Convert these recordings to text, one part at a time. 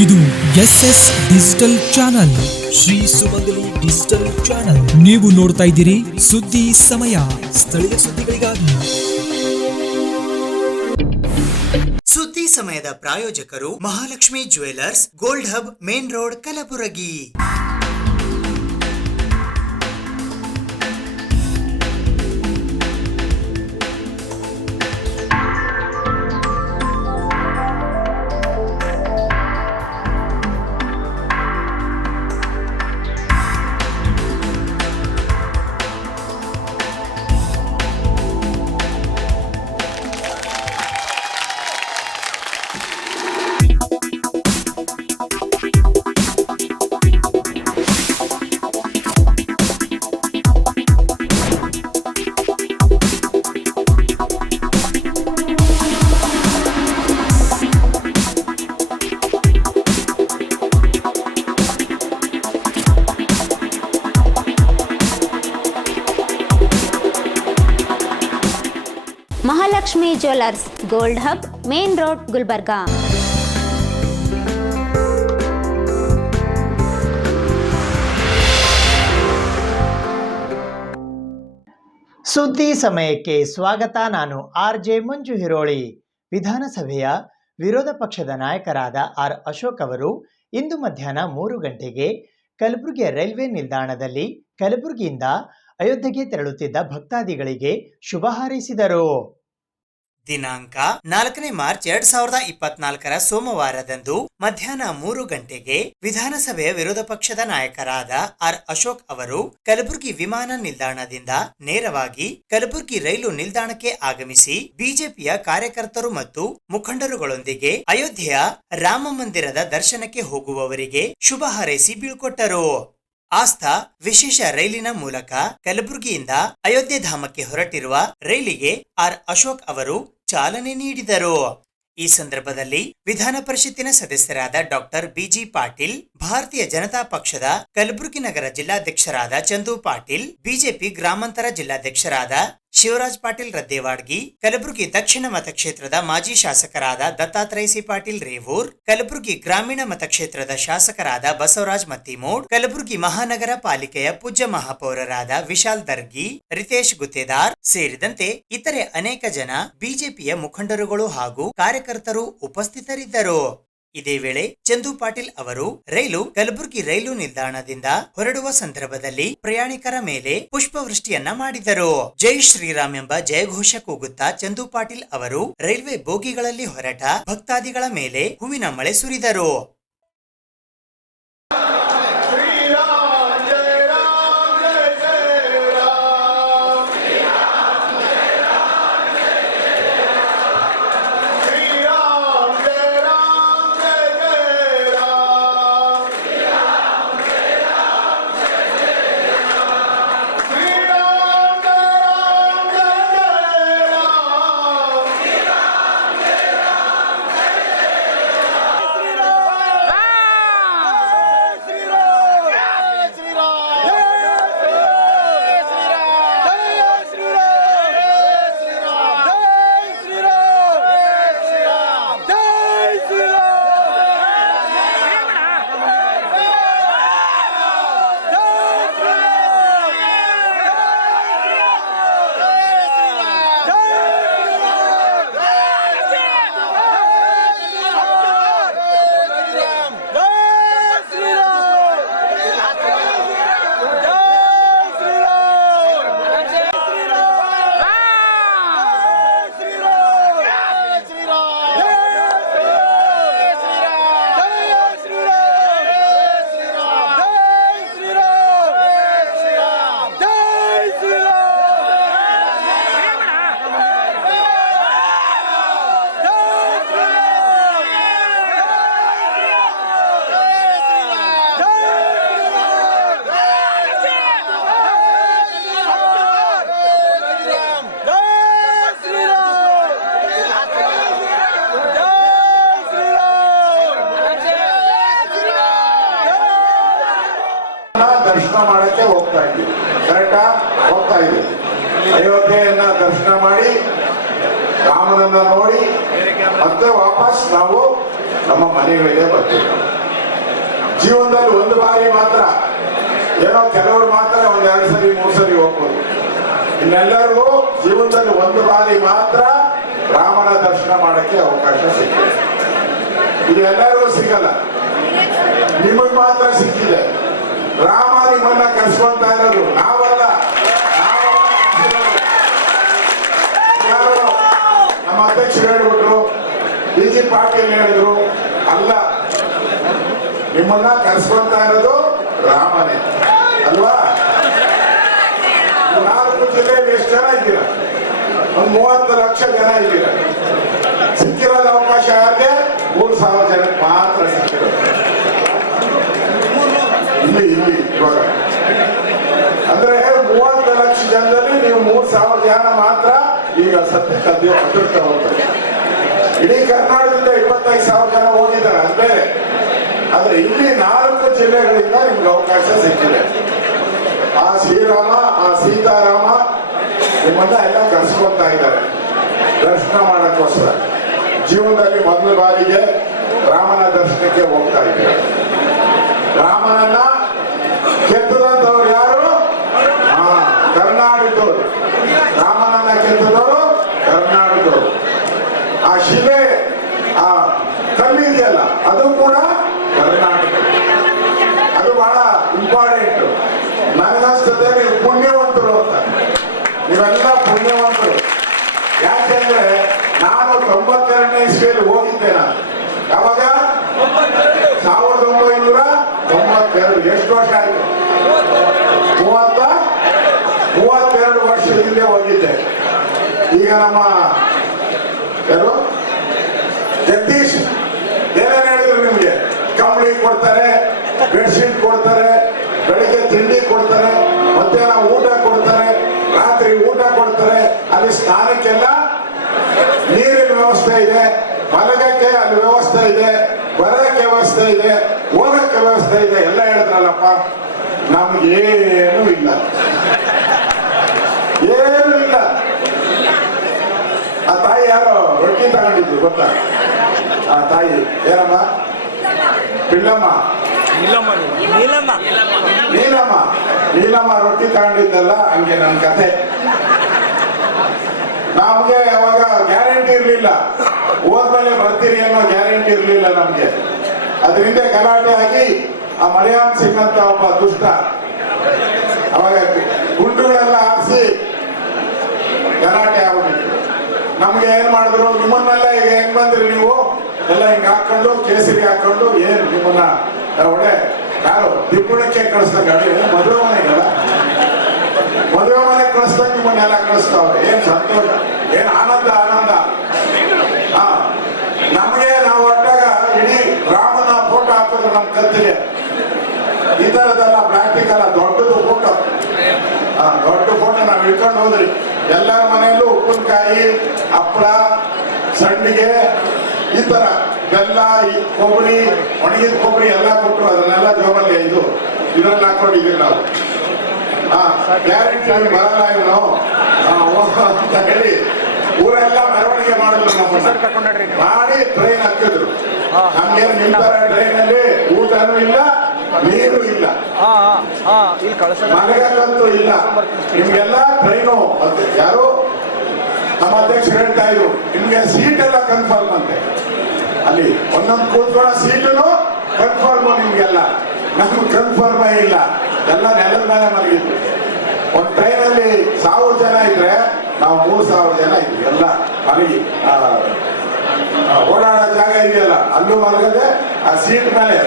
ಇದು SS digital channel, Shri ಸುಮಂಗಲಿ digital channel. ನೀವು ನೋಡ್ತಾ ಇದ್ದೀರಿ ಸುದ್ದಿ ಸಮಯ, ಸ್ಥಳೀಯ ಸುದ್ದಿಗಳಿಗಾಗಿ. ಸುದ್ದಿ ಸಮಯದ ಪ್ರಾಯೋಜಕರು Mahalakshmi jewellers, gold hub, main road, Kalaburagi. Mahalakshmi jewellers, gold hub, main road, Gulbarga. ಸುದ್ದಿ ಸಮಯಕ್ಕೆ ಸ್ವಾಗತ. ನಾನು RJ ಮಂಜು ಹಿರೋಳಿ. ವಿಧಾನಸಭೆಯ ವಿರೋಧ ಪಕ್ಷದ ನಾಯಕರಾದ ಆರ್ ಅಶೋಕ್ ಅವರು ಇಂದು ಮಧ್ಯಾಹ್ನ 3 ಗಂಟೆಗೆ ಕಲಬುರಗಿಯ ರೈಲ್ವೆ ನಿಲ್ದಾಣದಲ್ಲಿ ಕಲಬುರಗಿಯಿಂದ ಅಯೋಧ್ಯೆಗೆ ತೆರಳುತ್ತಿದ್ದ ಭಕ್ತಾದಿಗಳಿಗೆ ಶುಭ ಹಾರೈಸಿದರು. ದಿನಾಂಕ 4 ಮಾರ್ಚ್ 2024 ಸೋಮವಾರದಂದು ಮಧ್ಯಾಹ್ನ 3 ಗಂಟೆಗೆ ವಿಧಾನಸಭೆಯ ವಿರೋಧ ಪಕ್ಷದ ನಾಯಕರಾದ ಆರ್ ಅಶೋಕ್ ಅವರು ಕಲಬುರಗಿ ವಿಮಾನ ನಿಲ್ದಾಣದಿಂದ ನೇರವಾಗಿ ಕಲಬುರಗಿ ರೈಲು ನಿಲ್ದಾಣಕ್ಕೆ ಆಗಮಿಸಿ ಬಿಜೆಪಿಯ ಕಾರ್ಯಕರ್ತರು ಮತ್ತು ಮುಖಂಡರುಗಳೊಂದಿಗೆ ಅಯೋಧ್ಯೆಯ ರಾಮ ಮಂದಿರದ ದರ್ಶನಕ್ಕೆ ಹೋಗುವವರಿಗೆ ಶುಭ ಹಾರೈಸಿ ಬೀಳ್ಕೊಟ್ಟರು. ಆಸ್ಥಾ ವಿಶೇಷ ರೈಲಿನ ಮೂಲಕ ಕಲಬುರಗಿಯಿಂದ ಅಯೋಧ್ಯೆ ಧಾಮಕ್ಕೆ ಹೊರಟಿರುವ ರೈಲಿಗೆ ಆರ್ ಅಶೋಕ್ ಅವರು ಚಾಲನೆ ನೀಡಿದರು. ಈ ಸಂದರ್ಭದಲ್ಲಿ ವಿಧಾನ ಪರಿಷತ್ತಿನ ಸದಸ್ಯರಾದ ಡಾಕ್ಟರ್ BG ಪಾಟೀಲ್, ಭಾರತೀಯ ಜನತಾ ಪಕ್ಷದ ಕಲಬುರಗಿ ನಗರ ಜಿಲ್ಲಾಧ್ಯಕ್ಷರಾದ ಚಂದು ಪಾಟೀಲ್, ಬಿಜೆಪಿ ಗ್ರಾಮಾಂತರ ಜಿಲ್ಲಾಧ್ಯಕ್ಷರಾದ ಶಿವರಾಜ್ ಪಾಟೀಲ್ ರದ್ದೇವಾಡ್ಗಿ, ಕಲಬುರಗಿ ದಕ್ಷಿಣ ಮತಕ್ಷೇತ್ರದ ಮಾಜಿ ಶಾಸಕರಾದ ದತ್ತಾತ್ರೇಯ ಸಿ ಪಾಟೀಲ್ ರೇವೂರ್, ಕಲಬುರಗಿ ಗ್ರಾಮೀಣ ಮತಕ್ಷೇತ್ರದ ಶಾಸಕರಾದ ಬಸವರಾಜ್ ಮತ್ತಿಮೂಡ್, ಕಲಬುರಗಿ ಮಹಾನಗರ ಪಾಲಿಕೆಯ ಪೂಜ್ಯ ಮಹಾಪೌರರಾದ ವಿಶಾಲ್ ದರ್ಗಿ, ರಿತೇಶ್ ಗುತ್ತೇದಾರ್ ಸೇರಿದಂತೆ ಇತರೆ ಅನೇಕ ಜನ ಬಿಜೆಪಿಯ ಮುಖಂಡರುಗಳು ಹಾಗೂ ಕಾರ್ಯಕರ್ತರು ಉಪಸ್ಥಿತರಿದ್ದರು. ಇದೇ ವೇಳೆ ಚಂದು ಪಾಟೀಲ್ ಅವರು ರೈಲು ಕಲಬುರಗಿ ರೈಲು ನಿಲ್ದಾಣದಿಂದ ಹೊರಡುವ ಸಂದರ್ಭದಲ್ಲಿ ಪ್ರಯಾಣಿಕರ ಮೇಲೆ ಪುಷ್ಪವೃಷ್ಟಿಯನ್ನ ಮಾಡಿದರು. ಜೈ ಶ್ರೀರಾಮ್ ಎಂಬ ಜಯಘೋಷ ಕೂಗುತ್ತಾ ಚಂದು ಪಾಟೀಲ್ ಅವರು ರೈಲ್ವೆ ಬೋಗಿಗಳಲ್ಲಿ ಹೊರಟ ಭಕ್ತಾದಿಗಳ ಮೇಲೆ ಹೂವಿನ ಮಳೆ ಸುರಿದರು. ದರ್ಶನ ಮಾಡಕ್ಕೆ ಹೋಗ್ತಾ ಇದ್ದೀವಿ. ಕರೆಕ್ಟಾ? ಹೋಗ್ತಾ ಇದ್ದೀವಿ. ಅಯೋಧ್ಯೆಯನ್ನ ದರ್ಶನ ಮಾಡಿ ರಾಮನನ್ನ ನೋಡಿ ಮತ್ತೆ ವಾಪಸ್ ನಾವು ನಮ್ಮ ಮನೆಗಳಿಗೆ ಬರ್ತೀವಿ. ಜೀವನದಲ್ಲಿ ಒಂದು ಬಾರಿ ಮಾತ್ರ, ಏನೋ ಕೆಲವರು ಮಾತ್ರ ಒಂದ್ 2 ಸರಿ 3 ಸರಿ ಹೋಗ್ಬೋದು. ಇನ್ನೆಲ್ಲರಿಗೂ ಜೀವನದಲ್ಲಿ ಒಂದು ಬಾರಿ ಮಾತ್ರ ರಾಮನ ದರ್ಶನ ಮಾಡಕ್ಕೆ ಅವಕಾಶ ಸಿಕ್ಕಿದೆ. ಇದು ಎಲ್ಲರಿಗೂ ಸಿಗಲ್ಲ, ನಿಮಗ್ ಮಾತ್ರ ಸಿಕ್ಕಿದೆ. ರಾಮ ನಿಮ್ಮನ್ನ ಕರ್ಸ್ಕೊಂತ ಇರೋದು, ನಾವಲ್ಲ. ಯಾರು ನಮ್ಮ ಅಧ್ಯಕ್ಷರು ಹೇಳ್ಬಿಟ್ರು, BG ಪಾಟೀಲ್ ಹೇಳಿದ್ರು, ಅಲ್ಲ, ನಿಮ್ಮನ್ನ ಕರ್ಸ್ಕೊಂತ ಇರೋದು ರಾಮನೇ ಅಲ್ವಾ? 4 ಜಿಲ್ಲೆಯಲ್ಲಿ ಎಷ್ಟು ಜನ ಇದ್ದೀರಾ? ಒಂದು 30 ಲಕ್ಷ ಜನ ಇದ್ದೀರಾ. ಸಿಕ್ಕಿರೋದು ಅವಕಾಶ ಯಾರಿಗೆ? 3,000 ಜನಕ್ಕೆ ಮಾತ್ರ ಸಿಕ್ಕಿರೋದು. ಇಲ್ಲಿ ಇವಾಗ ಅಂದ್ರೆ 30 ಲಕ್ಷ ಜನದಲ್ಲಿ ನೀವು 3,000 ಜನ ಮಾತ್ರ ಈಗ ಸದ್ಯಕ್ಕೆ ಅದೃಷ್ಟ ಹೋಗ್ತಾರೆ. ಇಡೀ ಕರ್ನಾಟಕದಿಂದ 25,000 ಜನ ಹೋಗಿದ್ದಾರೆ, ಅದು ಬೇರೆ. ಆದ್ರೆ ಇಲ್ಲಿ 4 ಜಿಲ್ಲೆಗಳಿಂದ ನಿಮ್ಗೆ ಅವಕಾಶ ಸಿಕ್ಕಿದೆ. ಆ ಶ್ರೀರಾಮ, ಆ ಸೀತಾರಾಮ ನಿಮ್ಮನ್ನ ಎಲ್ಲ ಕರ್ಸ್ಕೊಂತಾ ಇದ್ದಾರೆ ದರ್ಶನ ಮಾಡಕ್ಕೋಸ್ಕರ. ಜೀವನದಲ್ಲಿ ಮೊದಲ ಬಾರಿಗೆ ರಾಮನ ದರ್ಶನಕ್ಕೆ ಹೋಗ್ತಾ ಇದ್ದಾರೆ. ರಾಮನನ್ನ ಕೆತ್ತದಂತವ್ರು ಯಾರು? ಕರ್ನಾಟಕದವರು. ರಾಮನನ್ನ ಕೆತ್ತದವರು ಕರ್ನಾಟಕದವರು. ಆ ಶಿಲೆ, ಆ ಕಲ್ಲಿದೆಯಲ್ಲ, ಅದು ಕೂಡ ಕರ್ನಾಟಕ. ಅದು ಬಹಳ ಇಂಪಾರ್ಟೆಂಟ್. ನನಗನ್ಸ್ತದೆ ನೀವು ಪುಣ್ಯವಂತರು ಅಂತ. ನೀವೆಲ್ಲ ಪುಣ್ಯವಂತರು. ಯಾಕೆಂದ್ರೆ ನಾನು 92ನೇ ಇಸ್ವಿಯಲ್ಲಿ ಹೋಗಿದ್ದೆ. ನಾನು ಯಾವಾಗ? 1992. ಎಷ್ಟು ವರ್ಷ ಆಯ್ತು? 32 ವರ್ಷದ ಹಿಂದೆ ಹೋಗಿದ್ದೆ. ಈಗ ನಮ್ಮ ಯಾರು ಜಗದೀಶ್ ಏನೇನು ಹೇಳಿದ್ರು ನಿಮ್ಗೆ? ಕಂಬಳಿ ಕೊಡ್ತಾರೆ, ಬೆಡ್ಶೀಟ್ ಕೊಡ್ತಾರೆ, ಬೆಳಿಗ್ಗೆ ತಿಂಡಿ ಕೊಡ್ತಾರೆ, ಮಧ್ಯಾಹ್ನ ಊಟ ಕೊಡ್ತಾರೆ, ರಾತ್ರಿ ಊಟ ಕೊಡ್ತಾರೆ. ಅಲ್ಲಿ ಸ್ನಾನಕ್ಕೆಲ್ಲ ನೀರಿನ ವ್ಯವಸ್ಥೆ ಇದೆ, ಮಲಗಕ್ಕೆ ಅಲ್ಲಿ ವ್ಯವಸ್ಥೆ ಇದೆ, ಬರೋಕ್ಕೆ ವ್ಯವಸ್ಥೆ ಇದೆ, ಹೋಗಕ್ಕೆ ವ್ಯವಸ್ಥೆ ಇದೆ. ಎಲ್ಲ ಹೇಳಿದ್ರಲ್ಲಪ್ಪ, ನಮ್ಗೇನು ಇಲ್ಲ, ಏನು ಇಲ್ಲ. ಆ ತಾಯಿ ಯಾರೋ ರೊಟ್ಟಿ ತಗೊಂಡಿದ್ರು ಗೊತ್ತಾ? ಆ ತಾಯಿ ಏನಮ್ಮ? ಪಿಳ್ಳಮ್ಮ, ನೀಲಮ್ಮ ರೊಟ್ಟಿ ತಗೊಂಡಿದ್ದಲ್ಲ, ಹಂಗೆ ನನ್ನ ಕತೆ. ನಮ್ಗೆ ಯಾವಾಗ ಗ್ಯಾರಂಟಿ ಇರ್ಲಿಲ್ಲ, ಹೋದ್ಮೇಲೆ ಬರ್ತೀರಿ ಅನ್ನೋ ಗ್ಯಾರಂಟಿ ಇರ್ಲಿಲ್ಲ ನಮ್ಗೆ. ಅದರಿಂದ ಗಲಾಟೆ ಆಗಿ ಆ ಮಲಯಾಂ ಸಿಂಗ್ ಅಂತ ಒಬ್ಬ ದುಷ್ಟ ಅವಾಗ ಗುಂಡುಗಳೆಲ್ಲ ಹಾರಿಸಿ ಗಲಾಟೆ ಆಗ್ಬಿಟ್ಟಿತ್ತು. ನಮ್ಗೆ ಏನ್ ಮಾಡಿದ್ರು, ನಿಮ್ಮನ್ನೆಲ್ಲ ಈಗ ಹೆಂಗ್ ಬಂದ್ರಿ ನೀವು ಎಲ್ಲ ಹಿಂಗ್ ಹಾಕೊಂಡು ಕೇಸರಿ ಹಾಕೊಂಡು, ಏನ್ ನಿಮ್ಮನ್ನ ಒಳ್ಳೆ ಯಾರು ದಿಬ್ಬಣಕ್ಕೆ ಕಳಿಸ್ದಂಗ, ಮದುವೆ ಮನೆಗಲ್ಲ, ಮದುವೆ ಮನೆಗೆ ಕಳಿಸ್ದಂಗ ನಿಮ್ಮನ್ನೆಲ್ಲ ಕಳಿಸ್ತಾವ್ರೆ. ಏನ್ ಸಂತೋಷ, ಏನ್ ಆನಂದ. ನಮ್ಗೆ ನಾವು ಒಟ್ಟಾಗ ಇಡೀ ರಾಮನ ಫೋಟೋ ಹಾಕಿದ್ರು ನಮ್ ಕತ್ತಿಗೆ. ಈ ತರದೆಲ್ಲ ಪ್ರಾಕ್ಟಿಕಲ್ ದೊಡ್ಡದು ಫೋಟೋ, ದೊಡ್ಡ ಫೋಟೋ ನಾವ್ ಇಟ್ಕೊಂಡು ಹೋದ್ರಿ. ಎಲ್ಲರ ಮನೆಯಲ್ಲೂ ಉಪ್ಪಿನಕಾಯಿ, ಹಪ್ಪಳ, ಸಂಡಿಗೆ, ಈ ತರ ಬೆಲ್ಲ, ಕೊಬ್ಬರಿ, ಒಣಗಿದ ಕೊಬ್ಬರಿ ಎಲ್ಲ ಕೊಟ್ಟರು. ಅದನ್ನೆಲ್ಲ ಜೋಬಲ್ಲಿ ಇದ್ರಲ್ಲಿ ಹಾಕೊಂಡಿದ್ದೀವಿ ನಾವು. ಗ್ಯಾರಂಟಿ ಬರಲ್ಲ ಇವನು ಅಂತ ಹೇಳಿ ಊರೆಲ್ಲ ಮೆರವಣಿಗೆ ಮಾಡಿದ್ರು. ನಮ್ಮನ್ನ ಮಾಡಿ ಟ್ರೈನ್ ಹಾಕಿದ್ರು. ನಮ್ಗೇನು ನಿಮ್ ತರ ಟ್ರೈನ್ ಅಲ್ಲಿ ಊಟನೂ ಇಲ್ಲ, ನೀರು ಇಲ್ಲ, ಮನೆಗಂತೂ ಇಲ್ಲ. ನಿಮ್ಗೆಲ್ಲ ಟ್ರೈನು ಯಾರು ನಮ್ಮ ಅಧ್ಯಕ್ಷರು ಹೇಳ್ತಾ ಇದ್ರು, ನಿಮ್ಗೆ ಸೀಟ್ ಎಲ್ಲ ಕನ್ಫರ್ಮ್ ಅಂತೆ. ಅಲ್ಲಿ ಒಂದೊಂದು ಕೂತ್ಕೊಳ್ಳೋ ಸೀಟು ಕನ್ಫರ್ಮ್ ನಿಮ್ಗೆಲ್ಲ. ನಮ್ಗೆ ಕನ್ಫರ್ಮೇ ಇಲ್ಲ, ಎಲ್ಲ ನೆಲದ ಮೇಲೆ ಮಲಗಿದ್ರು. ಒಂದು ಟ್ರೈನಲ್ಲಿ 1000 ಜನ ಇದ್ರೆ ನಾವು 3000 ಜನ ಇದ್ವಿ. ಎಲ್ಲ ಮಲಗಿ ಓಡಾಡೋ ಜಾಗ ಇದೆಯಲ್ಲ, ಅಲ್ಲೂ ಮಲಗದೆ ಆ ಸೀಟ್ ಮೇಲೆ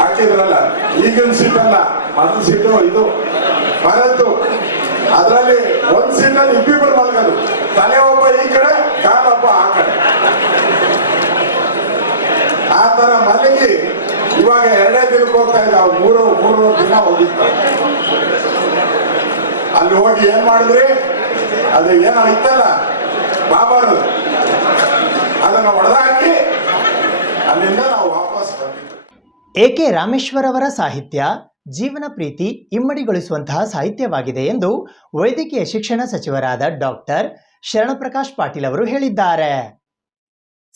ಹಾಕಿದ್ರಲ್ಲ. ಈಗಿನ ಸೀಟ್ ಅಲ್ಲ, ಮೊದಲ ಸೀಟು ಇದು ಮರದ್ದು. ಅದರಲ್ಲಿ ಒಂದ್ ಸೀಟಲ್ಲಿ ಇಬ್ಬಿಬ್ಬರು ಮಲಗೋದು. ತಲೆ ಒಬ್ಬ ಈ ಕಡೆ, ಕಾಲೊಬ್ಬ ಆ ಕಡೆ. ಆ ತರ ಮಲಗಿ ಇವಾಗ 2 ದಿನಕ್ಕೆ ಹೋಗ್ತಾ ಇದ್ದಾವೆ. 3 ದಿನ ಹೋಗಿತ್ತು. ಅಲ್ಲಿ ಹೋಗಿ ಏನ್ ಮಾಡಿದ್ರಿ? ಅದು ಏನೋ ಇತ್ತಲ್ಲ ಬಾಬಾರು, ಅದನ್ನು ಹೊಡೆದಾಕಿ ಅಲ್ಲಿಂದ ನಾವು ವಾಪಸ್ ಬಂದಿದ್ವಿ. A.K. ರಾಮೇಶ್ವರ್ ಅವರ ಸಾಹಿತ್ಯ ಜೀವನ ಪ್ರೀತಿ ಇಮ್ಮಡಿಗೊಳಿಸುವಂತಹ ಸಾಹಿತ್ಯವಾಗಿದೆ ಎಂದು ವೈದ್ಯಕೀಯ ಶಿಕ್ಷಣ ಸಚಿವರಾದ ಡಾಕ್ಟರ್ ಶರಣಪ್ರಕಾಶ್ ಪಾಟೀಲ್ ಅವರು ಹೇಳಿದ್ದಾರೆ.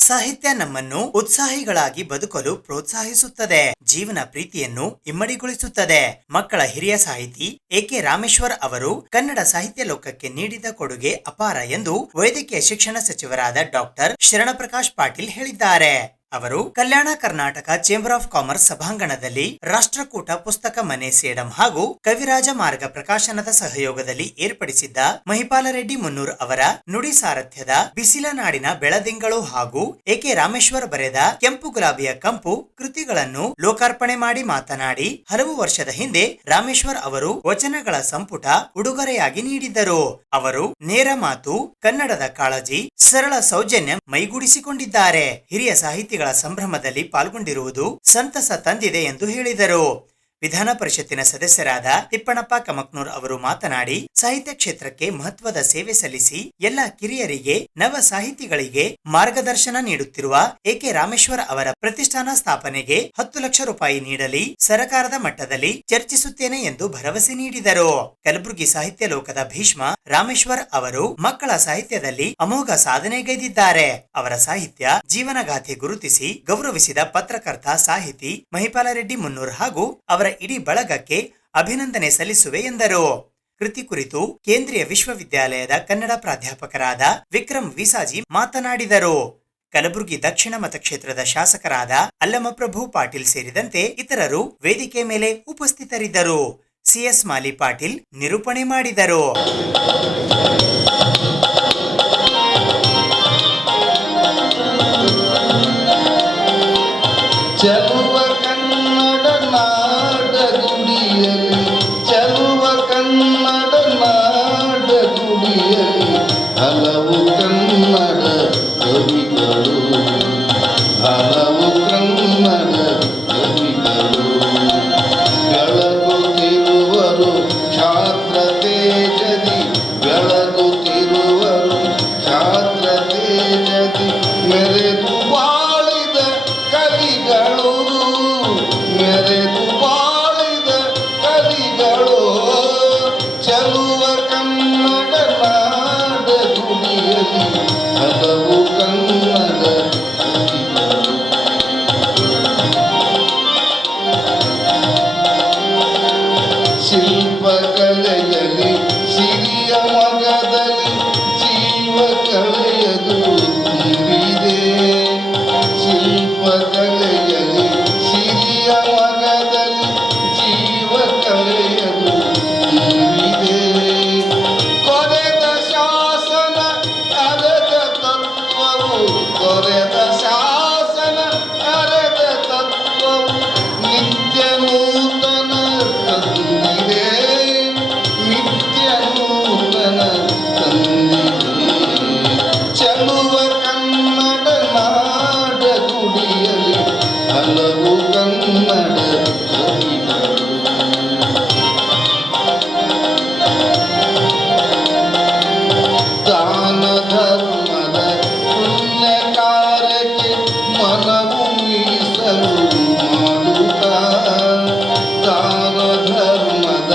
ಸಾಹಿತ್ಯ ನಮ್ಮನ್ನು ಉತ್ಸಾಹಿಗಳಾಗಿ ಬದುಕಲು ಪ್ರೋತ್ಸಾಹಿಸುತ್ತದೆ, ಜೀವನ ಪ್ರೀತಿಯನ್ನು ಇಮ್ಮಡಿಗೊಳಿಸುತ್ತದೆ. ಮಕ್ಕಳ ಹಿರಿಯ ಸಾಹಿತಿ ಎಕೆ ರಾಮೇಶ್ವರ್ ಅವರು ಕನ್ನಡ ಸಾಹಿತ್ಯ ಲೋಕಕ್ಕೆ ನೀಡಿದ ಕೊಡುಗೆ ಅಪಾರ ಎಂದು ವೈದ್ಯಕೀಯ ಶಿಕ್ಷಣ ಸಚಿವರಾದ ಡಾಕ್ಟರ್ ಶರಣಪ್ರಕಾಶ್ ಪಾಟೀಲ್ ಹೇಳಿದ್ದಾರೆ. ಅವರು Kalyana Karnataka chamber of commerce ಸಭಾಂಗಣದಲ್ಲಿ ರಾಷ್ಟ್ರಕೂಟ ಪುಸ್ತಕ ಮನೆ ಸೇಡಂ ಹಾಗೂ ಕವಿರಾಜ ಮಾರ್ಗ ಪ್ರಕಾಶನದ ಸಹಯೋಗದಲ್ಲಿ ಏರ್ಪಡಿಸಿದ್ದ ಮಹಿಪಾಲ ರೆಡ್ಡಿ ಮುನ್ನೂರ್ ಅವರ ನುಡಿ ಸಾರಥ್ಯದ ಬಿಸಿಲ ನಾಡಿನ ಬೆಳದಿಂಗಳು ಹಾಗೂ ಎಕೆ ರಾಮೇಶ್ವರ್ ಬರೆದ ಕೆಂಪು ಗುಲಾಬಿಯ ಕಂಪು ಕೃತಿಗಳನ್ನು ಲೋಕಾರ್ಪಣೆ ಮಾಡಿ ಮಾತನಾಡಿ, ಹಲವು ವರ್ಷದ ಹಿಂದೆ ರಾಮೇಶ್ವರ್ ಅವರು ವಚನಗಳ ಸಂಪುಟ ಉಡುಗೊರೆಯಾಗಿ ನೀಡಿದ್ದರು. ಅವರು ನೇರ ಮಾತು, ಕನ್ನಡದ ಕಾಳಜಿ, ಸರಳ ಸೌಜನ್ಯ ಮೈಗೂಡಿಸಿಕೊಂಡಿದ್ದಾರೆ. ಹಿರಿಯ ಸಾಹಿತಿಗಳ ಸಂಭ್ರಮದಲ್ಲಿ ಪಾಲ್ಗೊಂಡಿರುವುದು ಸಂತಸ ತಂದಿದೆ ಎಂದು ಹೇಳಿದರು. ವಿಧಾನ ಪರಿಷತ್ತಿನ ಸದಸ್ಯರಾದ ತಿಪ್ಪಣಪ್ಪ ಕಮಕ್ನೂರ್ ಅವರು ಮಾತನಾಡಿ, ಸಾಹಿತ್ಯ ಕ್ಷೇತ್ರಕ್ಕೆ ಮಹತ್ವದ ಸೇವೆ ಸಲ್ಲಿಸಿ ಎಲ್ಲ ಕಿರಿಯರಿಗೆ, ನವ ಸಾಹಿತಿಗಳಿಗೆ ಮಾರ್ಗದರ್ಶನ ನೀಡುತ್ತಿರುವ ಎಕೆ ರಾಮೇಶ್ವರ್ ಅವರ ಪ್ರತಿಷ್ಠಾನ ಸ್ಥಾಪನೆಗೆ 10 ಲಕ್ಷ ರೂಪಾಯಿ ನೀಡಲಿ ಸರ್ಕಾರದ ಮಟ್ಟದಲ್ಲಿ ಚರ್ಚಿಸುತ್ತೇನೆ ಎಂದು ಭರವಸೆ ನೀಡಿದರು. ಕಲಬುರಗಿ ಸಾಹಿತ್ಯ ಲೋಕದ ಭೀಷ್ಮ ರಾಮೇಶ್ವರ್ ಅವರು ಮಕ್ಕಳ ಸಾಹಿತ್ಯದಲ್ಲಿ ಅಮೋಘ ಸಾಧನೆಗೈದಿದ್ದಾರೆ. ಅವರ ಸಾಹಿತ್ಯ ಜೀವನಗಾಥೆ ಗುರುತಿಸಿ ಗೌರವಿಸಿದ ಪತ್ರಕರ್ತ ಸಾಹಿತಿ ಮಹಿಪಾಲ ರೆಡ್ಡಿ ಮುನ್ನೂರ್ ಹಾಗೂ ಅವರ ಇಡೀ ಬಳಗಕ್ಕೆ ಅಭಿನಂದನೆ ಸಲ್ಲಿಸುವೆ ಎಂದರು. ಕೃತಿ ಕುರಿತು ಕೇಂದ್ರೀಯ ವಿಶ್ವವಿದ್ಯಾಲಯದ ಕನ್ನಡ ಪ್ರಾಧ್ಯಾಪಕರಾದ ವಿಕ್ರಮ್ ವಿಸಾಜಿ ಮಾತನಾಡಿದರು. ಕಲಬುರಗಿ ದಕ್ಷಿಣ ಮತಕ್ಷೇತ್ರದ ಶಾಸಕರಾದ ಅಲ್ಲಮಪ್ರಭು ಪಾಟೀಲ್ ಸೇರಿದಂತೆ ಇತರರು ವೇದಿಕೆ ಮೇಲೆ ಉಪಸ್ಥಿತರಿದ್ದರು. ಸಿಎಸ್ ಮಾಲಿ ಪಾಟೀಲ್ ನಿರೂಪಣೆ ಮಾಡಿದರು. ಹಲವು ಕನ್ನಡ ಕವಿಗಳು, ಹಲವು ಕನ್ನಡ ಕವಿಗಳು ಬೆಳಗುತ್ತಿರುವರು ಛಾತ್ರ ತೇಜದಿ, ಬೆಳಗುತ್ತಿರುವರು ಛಾತ್ರ ತೇಜದಿ. ಮೆರೆದು ಬಾಳಿದ ಕವಿಗಳು, ಮೆರೆದು ಬಾಳಿದ ಕವಿಗಳು, ಚಲುವ ಕನ್ನಡ ನಾಡ ಗುಡಿಯಲ್ಲಿ ಹಲವು ಕನ್ನಡ ಕವಿಗಳು. ಶಿಲ್ಪಕಲೆಯಲ್ಲಿ ಸಿರಿಯ ಮಗದಲ್ಲಿ ಜೀವ ಕಲೆಯದು ತುಂಬಿದೆ. ಶಿಲ್ಪಕಲೆಯಲ್ಲಿ ಸಿರಿಯ ಮಗದಲ್ಲಿ ಜೀವ ಕಲೆಯದು ತುಂಬಿದೆ. ಕೊರೆದ ಶಾಸನ ಅರೆದ ತತ್ವವು, ಕೊರೆದ ಶಾಸನ ಅರೆದ ತತ್ವವು ನಿತ್ಯ ನೂತನ ತಂದಿದೆ, ನಿತ್ಯ ನೂತನ ತಂದಿದೆ. ಚಲುವ ಕನ್ನಡ ನಾಡ ಗುಡಿಯಲ್ಲಿ ಹಲವು ಕನ್ನಡ ಕವಿಗಳು. ದಾನ ಧರ್ಮದ ಪುಣ್ಯ ಕಾರ್ಯಕ್ಕೆ ಮನವು ಮೀಸಲು ಮಾಡುತ್ತಾ, ದಾನ ಧರ್ಮದ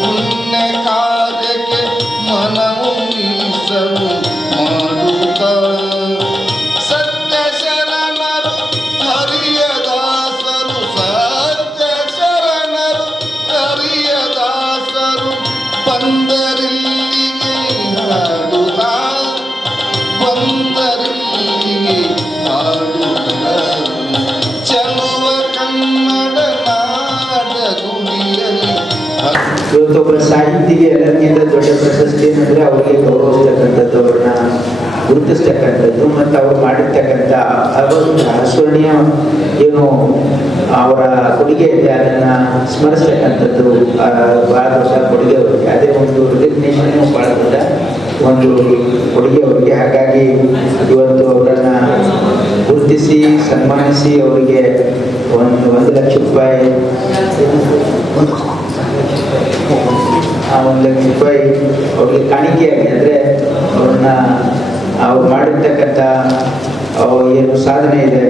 ಪುಣ್ಯ ಕಾರ್ಯಕ್ಕೆ ಮನವು ಮೀಸಲು ಮಾಡುತ್ತಾ. ಸತ್ಯ ಶರಣರು ಹರಿಯ ದಾಸರು, ಸತ್ಯ ಶರಣರು ಹರಿಯ ದಾಸರು ಬಂದರಿಲ್ಲಿಗೆ ಹಾಡುತ್ತಾ, ಬಂದರಿಲ್ಲಿಗೆ ಹಾಡುತ್ತಾ. ಚಲುವ ಕನ್ನಡ ನಾಡ ಗುಡಿಯಲ್ಲಿ ಇವತ್ತೊಬ್ಬರ ಸಾಹಿತಿಗೆ ಎಲ್ಲರಿಗಿಂತ ದೊಡ್ಡ ಪ್ರಶಸ್ತಿ ಏನಂದ್ರೆ ಅವರಿಗೆ ಗೌರವಿಸ್ತಕ್ಕಂಥದ್ದು, ಅವ್ರನ್ನ ಗುರುತಿಸ್ತಕ್ಕಂಥದ್ದು ಮತ್ತು ಅವ್ರು ಮಾಡಿರ್ತಕ್ಕಂಥ ಅಸ್ಮರಣೀಯ ಏನು ಅವರ ಕೊಡುಗೆ ಇದೆ ಅದನ್ನು ಸ್ಮರಿಸ್ತಕ್ಕಂಥದ್ದು ಭಾಳ ದೊಡ್ಡ ಕೊಡುಗೆ ಅವರಿಗೆ. ಅದೇ ಒಂದು ರಿಕಗ್ನೇಷನ್ನು ಭಾಳ ದೊಡ್ಡ ಒಂದು ಕೊಡುಗೆ ಅವರಿಗೆ. ಹಾಗಾಗಿ ಇವತ್ತು ಅವರನ್ನು ಗುರುತಿಸಿ ಸನ್ಮಾನಿಸಿ ಅವರಿಗೆ 1 ಲಕ್ಷ ರೂಪಾಯಿ 1 ಲಕ್ಷ ರೂಪಾಯಿ ಅವ್ರಿಗೆ ಕಾಣಿಕೆಯಾಗಿ, ಅಂದರೆ ಅವ್ರನ್ನ ಅವ್ರು ಮಾಡಿರ್ತಕ್ಕಂಥ ಏನು ಸಾಧನೆ ಇದೆ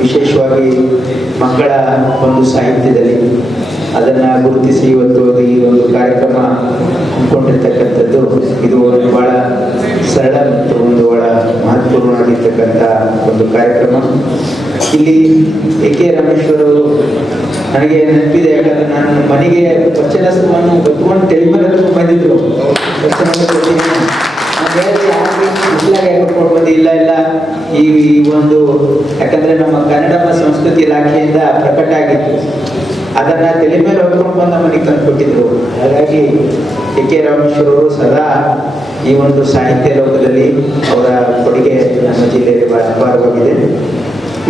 ವಿಶೇಷವಾಗಿ ಮಕ್ಕಳ ಒಂದು ಸಾಹಿತ್ಯದಲ್ಲಿ ಅದನ್ನು ಗುರುತಿಸಿ ಇವತ್ತು ಈ ಒಂದು ಕಾರ್ಯಕ್ರಮ ಹಮ್ಮಿಕೊಂಡಿರ್ತಕ್ಕಂಥದ್ದು ಇದು ಒಂದು ಭಾಳ ಸರಳ ಮತ್ತು ಒಂದು ಭಾಳ ಮಹತ್ವಪೂರ್ಣವಾಗಿರ್ತಕ್ಕಂಥ ಒಂದು ಕಾರ್ಯಕ್ರಮ. ಇಲ್ಲಿ ಕೆ ರಾಮೇಶ್ವರ್ ಅವರು ನನಗೆ ನೆನಪಿದೆ, ಯಾಕಂದ್ರೆ ನಾನು ಮನೆಗೆ ವಚನವನ್ನು ಹೊತ್ಕೊಂಡು ತೆಲಿಮರೆ ಬಂದಿದ್ರು. ವಚನ ಇಲ್ಲ ಇಲ್ಲ ಈ ಒಂದು, ಯಾಕಂದ್ರೆ ನಮ್ಮ ಕನ್ನಡ ಮತ್ತು ಸಂಸ್ಕೃತಿ ಇಲಾಖೆಯಿಂದ ಪ್ರಕಟ ಆಗಿತ್ತು, ಅದನ್ನ ತಲೆ ಮೇಲೆ ಹೊತ್ಕೊಂಡು ಬಂದ ಮನೆಗೆ ತಂದುಕೊಟ್ಟಿದ್ರು. ಹಾಗಾಗಿ ಕೆ ರಾಮೇಶ್ವರ್ ಅವರು ಸದಾ ಈ ಒಂದು ಸಾಹಿತ್ಯ ಲೋಕದಲ್ಲಿ ಅವರ ಕೊಡುಗೆ ನಮ್ಮ ಜಿಲ್ಲೆಯಲ್ಲಿ ಅಪಾರವಾಗಿದೆ.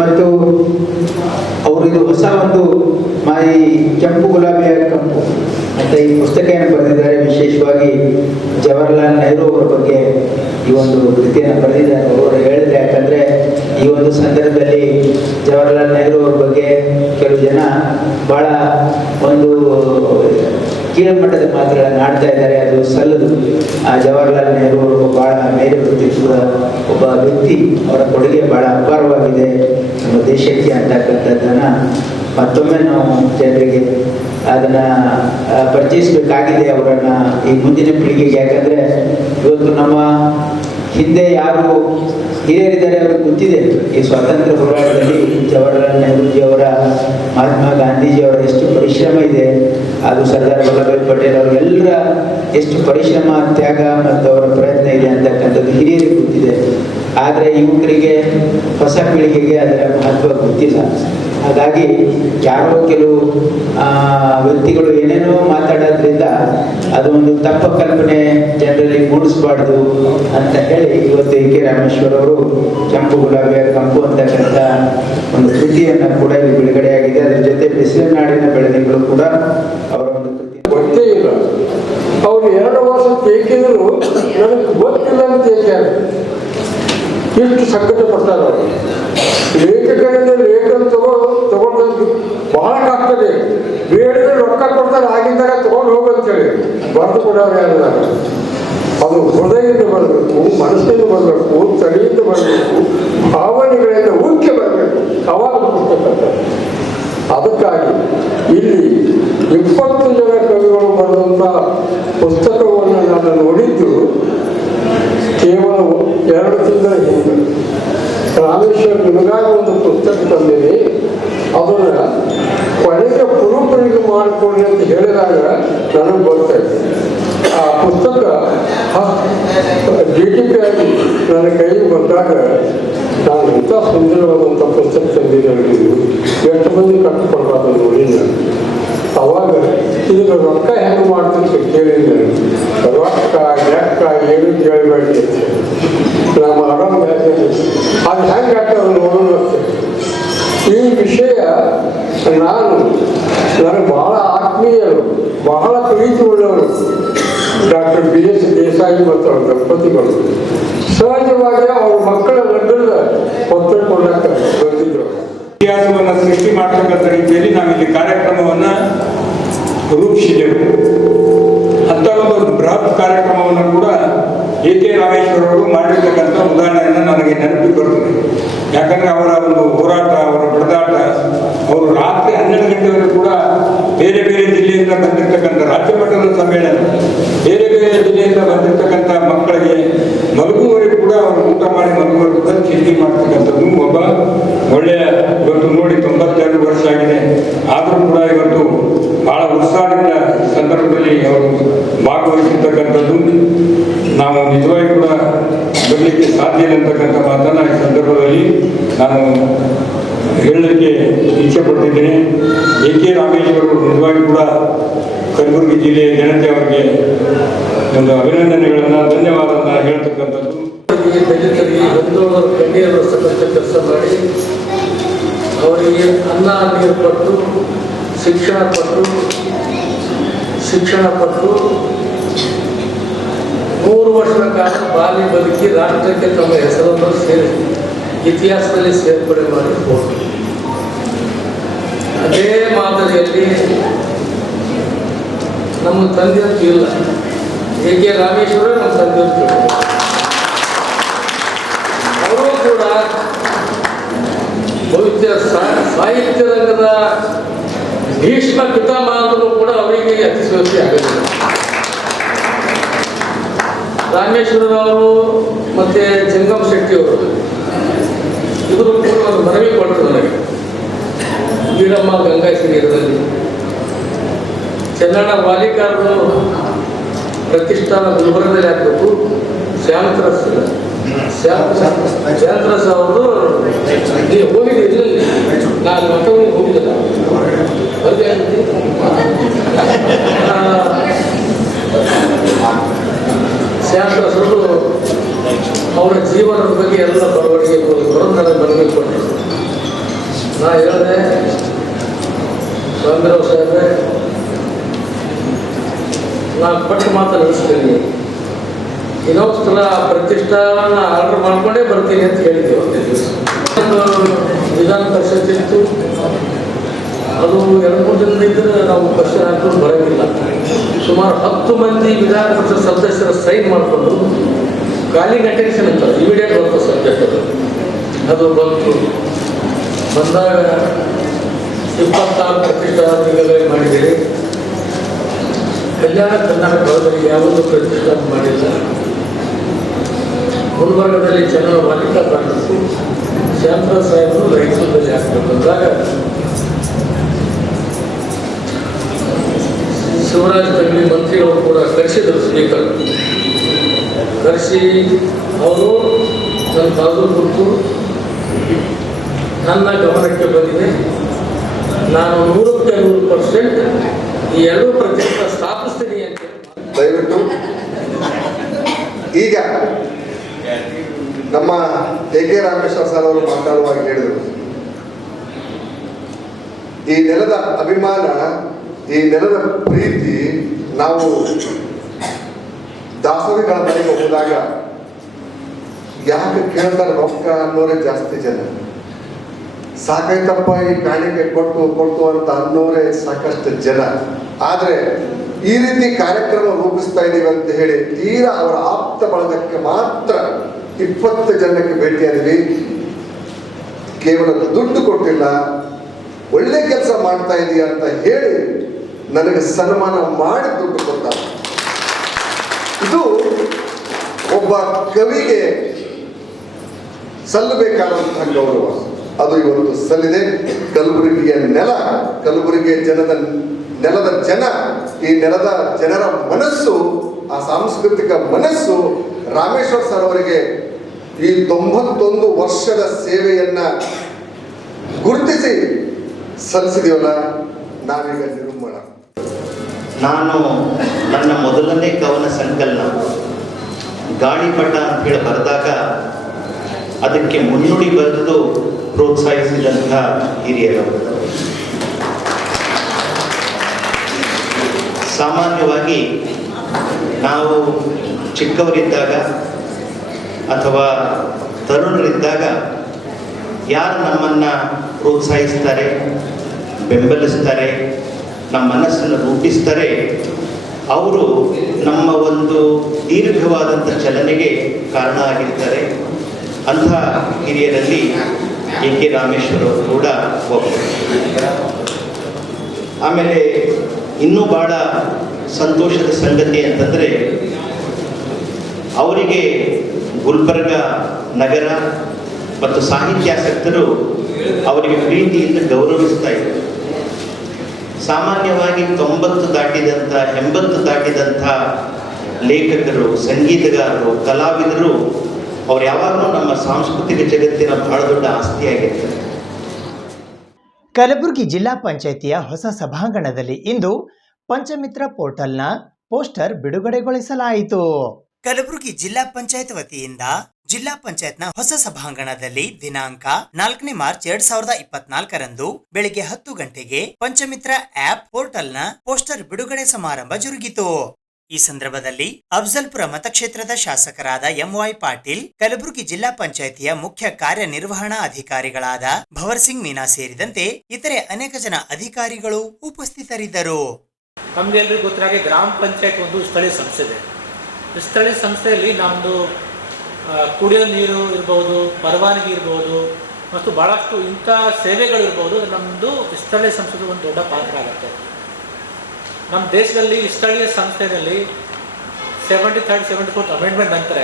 ಮತ್ತು ಅವರು ಇದು ಹೊಸ ಒಂದು ಈ ಕೆಂಪು ಗುಲಾಬಿಯ ಕಂಪು ಅಂತ ಈ ಪುಸ್ತಕವನ್ನು ಬರೆದಿದ್ದಾರೆ. ವಿಶೇಷವಾಗಿ ಜವಾಹರ್ಲಾಲ್ ನೆಹರು ಅವರ ಬಗ್ಗೆ ಈ ಒಂದು ಕೃತಿಯನ್ನು ಬರೆದಿದ್ದಾರೆ. ಅವರು ಹೇಳಿದ್ರೆ, ಯಾಕಂದರೆ ಈ ಒಂದು ಸಂದರ್ಭದಲ್ಲಿ ಜವಾಹರ್ಲಾಲ್ ನೆಹರು ಅವ್ರ ಬಗ್ಗೆ ಕೆಲವು ಜನ ಭಾಳ ಒಂದು ಕೀಳ್ಮಟ್ಟದ ಮಾತುಗಳನ್ನು ಆಡ್ತಾ ಇದ್ದಾರೆ. ಅದು ಸಲ್ಲದು. ಆ ಜವಾಹರ್ಲಾಲ್ ನೆಹರು ಅವರು ಭಾಳ ಮೇಲೆ ವ್ಯಕ್ತಿತ್ವದ ಒಬ್ಬ ವ್ಯಕ್ತಿ. ಅವರ ಕೊಡುಗೆ ಭಾಳ ಅಪಾರವಾಗಿದೆ ನಮ್ಮ ದೇಶಕ್ಕೆ ಅಂತಕ್ಕಂಥದ್ದನ್ನು ಮತ್ತೊಮ್ಮೆ ನಾವು ಜನರಿಗೆ ಅದನ್ನು ಪರಿಚಯಿಸಬೇಕಾಗಿದೆ, ಅವರನ್ನು ಈ ಮುಂದಿನ ಪೀಳಿಗೆಗೆ. ಯಾಕಂದರೆ ಇವತ್ತು ನಮ್ಮ ಹಿಂದೆ ಯಾರು ಹಿರಿಯರಿದ್ದಾರೆ ಅವ್ರಿಗೆ ಗೊತ್ತಿದೆ. ಈ ಸ್ವಾತಂತ್ರ್ಯ ಹೋರಾಟದಲ್ಲಿ ಜವಾಹರ್ಲಾಲ್ ನೆಹರೂಜಿಯವರ, ಮಹಾತ್ಮ ಗಾಂಧೀಜಿಯವರ ಎಷ್ಟು ಪರಿಶ್ರಮ ಇದೆ, ಅದು ಸರ್ದಾರ್ ವಲ್ಲಭಾಯ್ ಪಟೇಲ್ ಅವರೆಲ್ಲರ ಎಷ್ಟು ಪರಿಶ್ರಮ, ತ್ಯಾಗ ಮತ್ತು ಅವರ ಪ್ರಯತ್ನ ಇದೆ ಅಂತಕ್ಕಂಥದ್ದು ಹಿರಿಯರಿಗೆ ಗೊತ್ತಿದೆ. ಆದರೆ ಯುವಕರಿಗೆ, ಹೊಸ ಪೀಳಿಗೆಗೆ ಅದರ ಮಹತ್ವ ಗೊತ್ತಿಲ್ಲ. ಹಾಗಾಗಿ ಯಾರೋ ಕೆಲವು ವ್ಯಕ್ತಿಗಳು ಏನೇನೋ ಮಾತಾಡೋದ್ರಿಂದ ಅದು ಒಂದು ತಪ್ಪ ಕಲ್ಪನೆ ಜನರಲ್ಲಿ ಮೂಡಿಸಬಾರ್ದು ಅಂತ ಹೇಳಿ ಇವತ್ತು ಕೆ ರಾಮೇಶ್ವರ್ ಅವರು ಕೆಂಪು ಗುಲಾಬಿಯ ಕಂಪು ಅಂತಕ್ಕಂಥ ಒಂದು ಕೃತಿಯನ್ನು ಕೂಡ ಇಲ್ಲಿ ಬಿಡುಗಡೆಯಾಗಿದೆ. ಅದರ ಜೊತೆ ಬಿಸಿಲು ನಾಡಿನ ಬೆಳೆದಿಗಳು ಕೂಡ ಅವರ ಒಂದು ಕೃತಿ ಗೊತ್ತೇ ಇಲ್ಲ. ಅವ್ರು 2 ವರ್ಷ ತೇಕಿದ್ರು ನನಗೆ ಗೊತ್ತಿಲ್ಲ ಅಂತ ತೇಕ್ಯಾರ. ಎಷ್ಟು ಸಂಕಟ ಪಡ್ತಾರೆ ಅವರು. ಲೇಖಕರಿಂದ ಲೇಖನ ತಗೊಂಡು ಬಹಳ ಆಗ್ತದೆ. ಬೇಡಿದ್ರೆ ರೊಕ್ಕ ಕೊಡ್ತಾರೆ, ಆಗಿದ್ದಾಗ ತಗೊಂಡು ಹೋಗಂತೇಳಿ ಬರೆದು ಕೊಡೋರು ಯಾರಿದ್ದಾರೆ. ಅದು ಹೃದಯದಿಂದ ಬರಬೇಕು, ಮನಸ್ಸಿಂದ ಬರಬೇಕು, ತಲೆಯಿಂದ ಬರಬೇಕು, ಭಾವನೆಗಳಿಂದ ಉಕ್ಕೆ ಬರಬೇಕು, ಅವಾಗ ಕೊಡ್ತಕ್ಕಂಥದ್ದು. ಅದಕ್ಕಾಗಿ ಇಲ್ಲಿ 20 ಜನ ಕವಿಗಳು ಬರೆದಂಥ ಪುಸ್ತಕವನ್ನು ನಾನು ನೋಡಿದ್ದು ಕೇವಲ 2 ತಿಂಗಳ ಹಿಂದೆ. ರಾಮೇಶ್ವರ್ ನಿಮಗಾಗಿ ಒಂದು ಪುಸ್ತಕ ತಂದಿದೆ, ಅದನ್ನು ಕೊನೆಗೆ ಪುರುಪರಿಗೆ ಮಾಡಿಕೊಡಿ ಅಂತ ಹೇಳಿದಾಗ ನನಗೆ ಗೊತ್ತಾಯ್ತು. ಆ ಪುಸ್ತಕ DTP ಆಗಿ ನನ್ನ ಕೈಗೆ ಬಂದಾಗ ನಾನು ಇಂಥ ಸುಂದರವಾದಂಥ ಪುಸ್ತಕ ತಂದಿದ್ದೇನೆ, ಎಷ್ಟು ಮಂದಿ ಕಷ್ಟಪಡ್ಬಾರ್ದು ನೋಡಿ. ಅವಾಗ ಇದಕ್ಕೆ ರೊಕ್ಕ ಹೆಂಗೆ ಮಾಡ್ತೀನಿ ಕೇಳಿದ್ದೆ. ರೊಕ್ಕ ಲೆಕ್ಕ ಏನು ಕೇಳಬೇಡಿ, ನಮ್ಮ ಆರಾಮ ಅದು ಹೆಂಗೆ ಆಗ್ತದೆ ನೋಡೋಣ. ಈ ವಿಷಯ ನನಗೆ ಬಹಳ ಆತ್ಮೀಯರು, ಬಹಳ ಪ್ರೀತಿ ಉಳ್ಳವರು ಡಾಕ್ಟರ್ BS ದೇಸಾಯಿ ಮತ್ತು ಅವ್ರ ದಂಪತಿಗಳು. ಸಹಜವಾಗಿ ಅವ್ರ ಮಕ್ಕಳ ನಡುವೆ ಒತ್ತಡ ಕೊಡಕ್ಕೆ ಬಂದಿದ್ರು. ಇತಿಹಾಸವನ್ನು ಸೃಷ್ಟಿ ಮಾಡ್ತಕ್ಕಂಥ ರೀತಿಯಲ್ಲಿ ನಾವಿಲ್ಲಿ ಕಾರ್ಯಕ್ರಮವನ್ನು ರೂಪಿಸಿದೆವು. ಅಂಥ ಒಂದು ಬೃಹತ್ ಕಾರ್ಯಕ್ರಮವನ್ನು ಕೂಡ ಕೆ ರಾಮೇಶ್ವರ್ ಅವರು ಮಾಡಿರ್ತಕ್ಕಂಥ ಉದಾಹರಣೆಯನ್ನು ನನಗೆ ನೆನಪಿಗೆ ಬರ್ತದೆ. ಯಾಕಂದರೆ ಅವರ ಒಂದು ಹೋರಾಟ, ಅವರ ಬಡದಾಟ, ಅವರು ರಾತ್ರಿ 12 ಗಂಟೆವರೆಗೂ ಕೂಡ ಬೇರೆ ಬೇರೆ ಜಿಲ್ಲೆಯಿಂದ ಬಂದಿರತಕ್ಕಂಥ ರಾಜ್ಯ ಮಟ್ಟದ ಸಮ್ಮೇಳನ, ಬೇರೆ ಬೇರೆ ಜಿಲ್ಲೆಯಿಂದ ಬಂದಿರತಕ್ಕಂಥ ಮಕ್ಕಳಿಗೆ ಮಲಗುವವರೆಗೂ ಕೂಡ ಅವರು ಊಟ ಮಾಡಿ ಮಲಗುವವರೆಗೂ ಕೂಡ ಚಿಂತೆ ಮಾಡ್ತಕ್ಕಂಥದ್ದು ಒಬ್ಬ ಒಳ್ಳೆಯ, ಇವತ್ತು ನೋಡಿ 92 ವರ್ಷ ಆಗಿದೆ, ಆದರೂ ಕೂಡ ಇವತ್ತು ಬಹಳ ಉತ್ಸಾಹದಿಂದ ಸಂದರ್ಭದಲ್ಲಿ ಅವರು ಭಾಗವಹಿಸಿರ್ತಕ್ಕಂಥದ್ದು ನಾವು ನಿಜವಾಗಿ ಕೂಡ ಬರಲಿಕ್ಕೆ ಸಾಧ್ಯ ಇಲ್ಲ ಅಂತಕ್ಕಂಥ ಮಾತನ್ನು ಈ ಸಂದರ್ಭದಲ್ಲಿ ನಾನು ಹೇಳಲಿಕ್ಕೆ ಇಚ್ಛೆ ಪಡ್ತಿದ್ದೇನೆ. ಕೆ ರಾಮೇಶ್ವರ್ ನಿಜವಾಗಿ ಕೂಡ ಕಲಬುರಗಿ ಜಿಲ್ಲೆಯ ಜನತೆ ಅವರಿಗೆ ಒಂದು ಅಭಿನಂದನೆಗಳನ್ನು, ಧನ್ಯವಾದವನ್ನು ಹೇಳ್ತಕ್ಕಂಥದ್ದು. ದಲಿತರಿಗೆ ಹಿಂದುಳಿದವರ ಕಣ್ಣೀರು ಸಕಷ್ಟ ಕೆಲಸ ಮಾಡಿ ಅವರಿಗೆ ಅನ್ನ ನೀರು ಕೊಟ್ಟು ಶಿಕ್ಷಣ ಕೊಟ್ಟು 3 ವರ್ಷಗಳ ಕಾಲ ಬಾಲಿ ಬದುಕಿ ರಾಷ್ಟ್ರಕ್ಕೆ ತಮ್ಮ ಹೆಸರನ್ನು ಇತಿಹಾಸದಲ್ಲಿ ಸೇರ್ಪಡೆ ಮಾಡಿ ಹೋದರು. ಅದೇ ಮಾದರಿಯಲ್ಲಿ ನಮ್ಮ ತಂದೆಯಂತೂ ಇಲ್ಲ. ಕೆ ರಾಮೇಶ್ವರ ನಮ್ಮ ತಂದೆಯಂತೂ ಅವರು ಕೂಡ ಬಹುಶಃ ಸಾಹಿತ್ಯ ರಂಗದ ಭೀಷ್ಮ ಪಿತಾಮಹ ಅಂದ್ರೂ ಕೂಡ ಅವರಿಗೆ ಅತಿಶಯೋಕ್ತಿ ಆಗೋದಿಲ್ಲ. ರಾಮೇಶ್ವರರಾವರು ಮತ್ತು ಜಂಗಮ್ ಶೆಟ್ಟಿಯವರು ಇವರು ಕೂಡ ಒಂದು ಮನವಿ ಕೊಟ್ಟರು ನನಗೆ. ವೀರಮ್ಮ ಗಂಗಾ ಶಿಬಿರದಲ್ಲಿ ಚೆನ್ನಣ್ಣ ವಾಲಿಕಾರರು ಪ್ರತಿಷ್ಠಾನ ಗುಲ್ಬರ್ಗದಲ್ಲಿ ಹಾಕಬೇಕು. ಶ್ಯಾಂತರಸ್ ಅವರು ನೀವು ಹೋಗಿದ್ದೀರಿ, ನಾನು ಮಕ್ಕಳಿಗೆ ಹೋಗಿದ್ದಿಲ್ಲ. ಶ್ಯಾಂತರಸರು ಅವರ ಜೀವನದ ಬಗ್ಗೆ ಎಲ್ಲ ಬರವಣಿಗೆ ಬರೋದನ್ನ ಮನವಿ ಕೊಟ್ಟರು. ನಾ ಹೇಳಿದೆ, ಸ್ವಾಮಿರಾವ್ ಸಾಹೇಬ್ರೆ, ನಾನು ಪಟ್ಟು ಮಾತು ನಡೆಸ್ತೀನಿ, ಇನ್ನೊಂದು ಸಲ ಪ್ರತಿಷ್ಠಾನ ಆರ್ಡರ್ ಮಾಡ್ಕೊಂಡೇ ಬರ್ತೀನಿ ಅಂತ ಹೇಳಿದ್ವಿ. ಒಂದು ದಿವಸ ವಿಧಾನ ಪರಿಷತ್ ಇತ್ತು, ಅದು 2-3 ದಿನದ ಇದ್ದರೆ ನಾವು ಕ್ವಶನ್ ಹಾಕೊಂಡು ಬರೋಂಗಿಲ್ಲ. ಸುಮಾರು 10 ಮಂದಿ ವಿಧಾನ ಪರಿಷತ್ ಸದಸ್ಯರ ಸೈನ್ ಮಾಡಿಕೊಂಡು ಕಾಲಿಂಗ್ ಅಟೆನ್ಷನ್ ಅಂತ ಇಮಿಡಿಯೇಟ್ ಬರ್ತದೆ ಸಬ್ಜೆಕ್ಟ್. ಅದು ಬಂದಾಗ 24 ಪ್ರತಿಷ್ಠಾನಗಳೇ ಮಾಡಿದ್ದೀರಿ. ಕಲ್ಯಾಣ ಕರ್ನಾಟಕದಲ್ಲಿ ಯಾವುದೂ ಪ್ರತಿಷ್ಠಾನ ಮಾಡಿಲ್ಲ. ಗುಲ್ಬರ್ಗದಲ್ಲಿ ಚೆನ್ನಣ್ಣ ವಾಲಿಕಾ ಕಾಣಿಸ್ತು, ಶ್ಯಾಂತರ ಸಾಹೇಬರು ರಾಯಚೂರಲ್ಲಿ ಹಾಕಬೇಕು ಅಂದಾಗ ಶಿವರಾಜ್ ತಂಗಡಿ ಮಂತ್ರಿಗಳು ಕೂಡ ಕರೆಸಿದರು. ಸ್ಪೀಕರ್ ಕರೆಸಿ ಅವರು ನನ್ನ ಬಾಜು ಕುರಿತು ನನ್ನ ಗಮನಕ್ಕೆ ಬಂದಿದೆ, ನಾನು 100% ಈ 2 ಪ್ರತಿಷ್ಠಾನ ಸ್ಥಾಪಿಸ್ತೀನಿ ಅಂತ. ದಯವಿಟ್ಟು ಈಗ ನಮ್ಮ AK ರಾಮೇಶ್ವರ ಸರ್ ಅವರು ಮಾತಾಡುವಾಗ ಹೇಳಿದರು, ಈ ನೆಲದ ಅಭಿಮಾನ, ಈ ನೆಲದ ಪ್ರೀತಿ, ನಾವು ದಾಸರಿಗಳ ಮನೆಗೆ ಹೋದಾಗ ಯಾಕೆ ಕೇಳ್ತಾರೆ ರೊಕ್ಕ ಅನ್ನೋರೇ ಜಾಸ್ತಿ ಜನ. ಸಾಕೈತಪ್ಪ ಈ ಕಾಣಿಕೆ ಕೊಟ್ಟು ಅಂತ ಅನ್ನೋರೇ ಸಾಕಷ್ಟು ಜನ. ಆದರೆ ಈ ರೀತಿ ಕಾರ್ಯಕ್ರಮ ರೂಪಿಸ್ತಾ ಇದ್ದೀವಿ ಅಂತ ಹೇಳಿ ತೀರಾ ಅವರ ಆಪ್ತ ಬಳಗಕ್ಕೆ ಮಾತ್ರ 20 ಜನಕ್ಕೆ ಭೇಟಿಯಾದ್ವಿ. ಕೇವಲ ದುಡ್ಡು ಕೊಟ್ಟಿಲ್ಲ, ಒಳ್ಳೆ ಕೆಲಸ ಮಾಡ್ತಾ ಇದೀಯ ಅಂತ ಹೇಳಿ ನನಗೆ ಸನ್ಮಾನ ಮಾಡಿ ದುಡ್ಡು ಕೊಡ್ತಾರೆ. ಇದು ಒಬ್ಬ ಕವಿಗೆ ಸಲ್ಲಬೇಕಾದಂತಹ ಗೌರವ. ಅದು ಇವತ್ತು ಸಲ್ಲಿದೆ. ಕಲಬುರಗಿಯ ನೆಲ, ಕಲಬುರಗಿಯ ನೆಲದ ಜನ, ಈ ನೆಲದ ಜನರ ಮನಸ್ಸು, ಆ ಸಾಂಸ್ಕೃತಿಕ ಮನಸ್ಸು ರಾಮೇಶ್ವರ ಸರ್ ಅವರಿಗೆ ಈ 91 ವರ್ಷದ ಸೇವೆಯನ್ನ ಗುರುತಿಸಿ ಸಲ್ಲಿಸಿದೀವಲ್ಲ, ನಾವೀಗ ನಿರ್ಮೂಲ. ನಾನು ನನ್ನ ಮೊದಲನೇ ಕವನ ಸಂಕಲನ ಗಾಳಿಪಟ ಅಂತ ಹೇಳಿ ಬರೆದಾಗ ಅದಕ್ಕೆ ಮುನ್ನುಡಿ ಬರೆದು ಪ್ರೋತ್ಸಾಹಿಸಿದಂಥ ಹಿರಿಯರು. ಸಾಮಾನ್ಯವಾಗಿ ನಾವು ಚಿಕ್ಕವರಿದ್ದಾಗ ಅಥವಾ ತರುಣರಿದ್ದಾಗ ಯಾರು ನಮ್ಮನ್ನು ಪ್ರೋತ್ಸಾಹಿಸ್ತಾರೆ, ಬೆಂಬಲಿಸ್ತಾರೆ, ನಮ್ಮ ಮನಸ್ಸನ್ನು ರೂಪಿಸ್ತಾರೆ, ಅವರು ನಮ್ಮ ಒಂದು ದೀರ್ಘವಾದಂಥ ಚಲನೆಗೆ ಕಾರಣ ಆಗಿರ್ತಾರೆ. ಅಂಥ ಹಿರಿಯರಲ್ಲಿ AK ರಾಮೇಶ್ವರ ಅವರು ಕೂಡ ಒಬ್ಬರು. ಆಮೇಲೆ ಇನ್ನೂ ಭಾಳ ಸಂತೋಷದ ಸಂಗತಿ ಅಂತಂದರೆ, ಅವರಿಗೆ ಗುಲ್ಬರ್ಗ ನಗರ ಮತ್ತು ಸಾಹಿತ್ಯಾಸಕ್ತರು ಅವರಿಗೆ ಪ್ರೀತಿಯಿಂದ ಗೌರವಿಸ್ತಾ ಇದ್ದರು. ಸಾಮಾನ್ಯವಾಗಿ 90 ದಾಟಿದಂಥ 80 ದಾಟಿದಂಥ ಲೇಖಕರು, ಸಂಗೀತಗಾರರು, ಕಲಾವಿದರು ಅವ್ರು ಯಾವಾಗಲೂ ನಮ್ಮ ಸಾಂಸ್ಕೃತಿಕ ಜಗತ್ತಿನ ಬಹಳ ದೊಡ್ಡ ಆಸ್ತಿಯಾಗಿರ್ತಾರೆ. ಕಲಬುರಗಿ ಜಿಲ್ಲಾ ಪಂಚಾಯಿತಿಯ ಹೊಸ ಸಭಾಂಗಣದಲ್ಲಿ ಇಂದು ಪಂಚಮಿತ್ರ ಪೋರ್ಟಲ್ನ ಪೋಸ್ಟರ್ ಬಿಡುಗಡೆಗೊಳಿಸಲಾಯಿತು. ಕಲಬುರಗಿ ಜಿಲ್ಲಾ ಪಂಚಾಯತ್ ವತಿಯಿಂದ ಜಿಲ್ಲಾ ಪಂಚಾಯತ್ನ ಹೊಸ ಸಭಾಂಗಣದಲ್ಲಿ ದಿನಾಂಕ 4ನೇ ಮಾರ್ಚ್ 2024ರಂದು ಬೆಳಿಗ್ಗೆ 10 ಗಂಟೆಗೆ ಪಂಚಮಿತ್ರ ಆಪ್ ಪೋರ್ಟಲ್ನ ಪೋಸ್ಟರ್ ಬಿಡುಗಡೆ ಸಮಾರಂಭ ಜರುಗಿತು. ಈ ಸಂದರ್ಭದಲ್ಲಿ ಅಫ್ಜಲ್ಪುರ ಮತಕ್ಷೇತ್ರದ ಶಾಸಕರಾದ MY ಪಾಟೀಲ್, ಕಲಬುರಗಿ ಜಿಲ್ಲಾ ಪಂಚಾಯಿತಿಯ ಮುಖ್ಯ ಕಾರ್ಯನಿರ್ವಹಣಾ ಅಧಿಕಾರಿಗಳಾದ ಭವರ್ ಸಿಂಗ್ ಮೀನಾ ಸೇರಿದಂತೆ ಇತರೆ ಅನೇಕ ಜನ ಅಧಿಕಾರಿಗಳು ಉಪಸ್ಥಿತರಿದ್ದರು. ನಮ್ಗೆಲ್ರಿಗೂ ಗೊತ್ತಾಗಿ ಗ್ರಾಮ ಪಂಚಾಯತ್ ಒಂದು ಸ್ಥಳೀಯ ಸಂಸ್ಥೆ ಇದೆ. ಸ್ಥಳೀಯ ಸಂಸ್ಥೆಯಲ್ಲಿ ನಮ್ಮದು ಕುಡಿಯೋ ನೀರು ಇರ್ಬೋದು, ಪರವಾನಗಿ ಇರ್ಬೋದು, ಮತ್ತು ಭಾಳಷ್ಟು ಇಂಥ ಸೇವೆಗಳಿರ್ಬೋದು. ನಮ್ಮದು ಸ್ಥಳೀಯ ಸಂಸ್ಥೆದು ಒಂದು ದೊಡ್ಡ ಪಾತ್ರ ಆಗುತ್ತೆ. ನಮ್ಮ ದೇಶದಲ್ಲಿ ಸ್ಥಳೀಯ ಸಂಸ್ಥೆಯಲ್ಲಿ 73rd 74th ಅಮೆಂಡ್ಮೆಂಟ್ ನಂತರ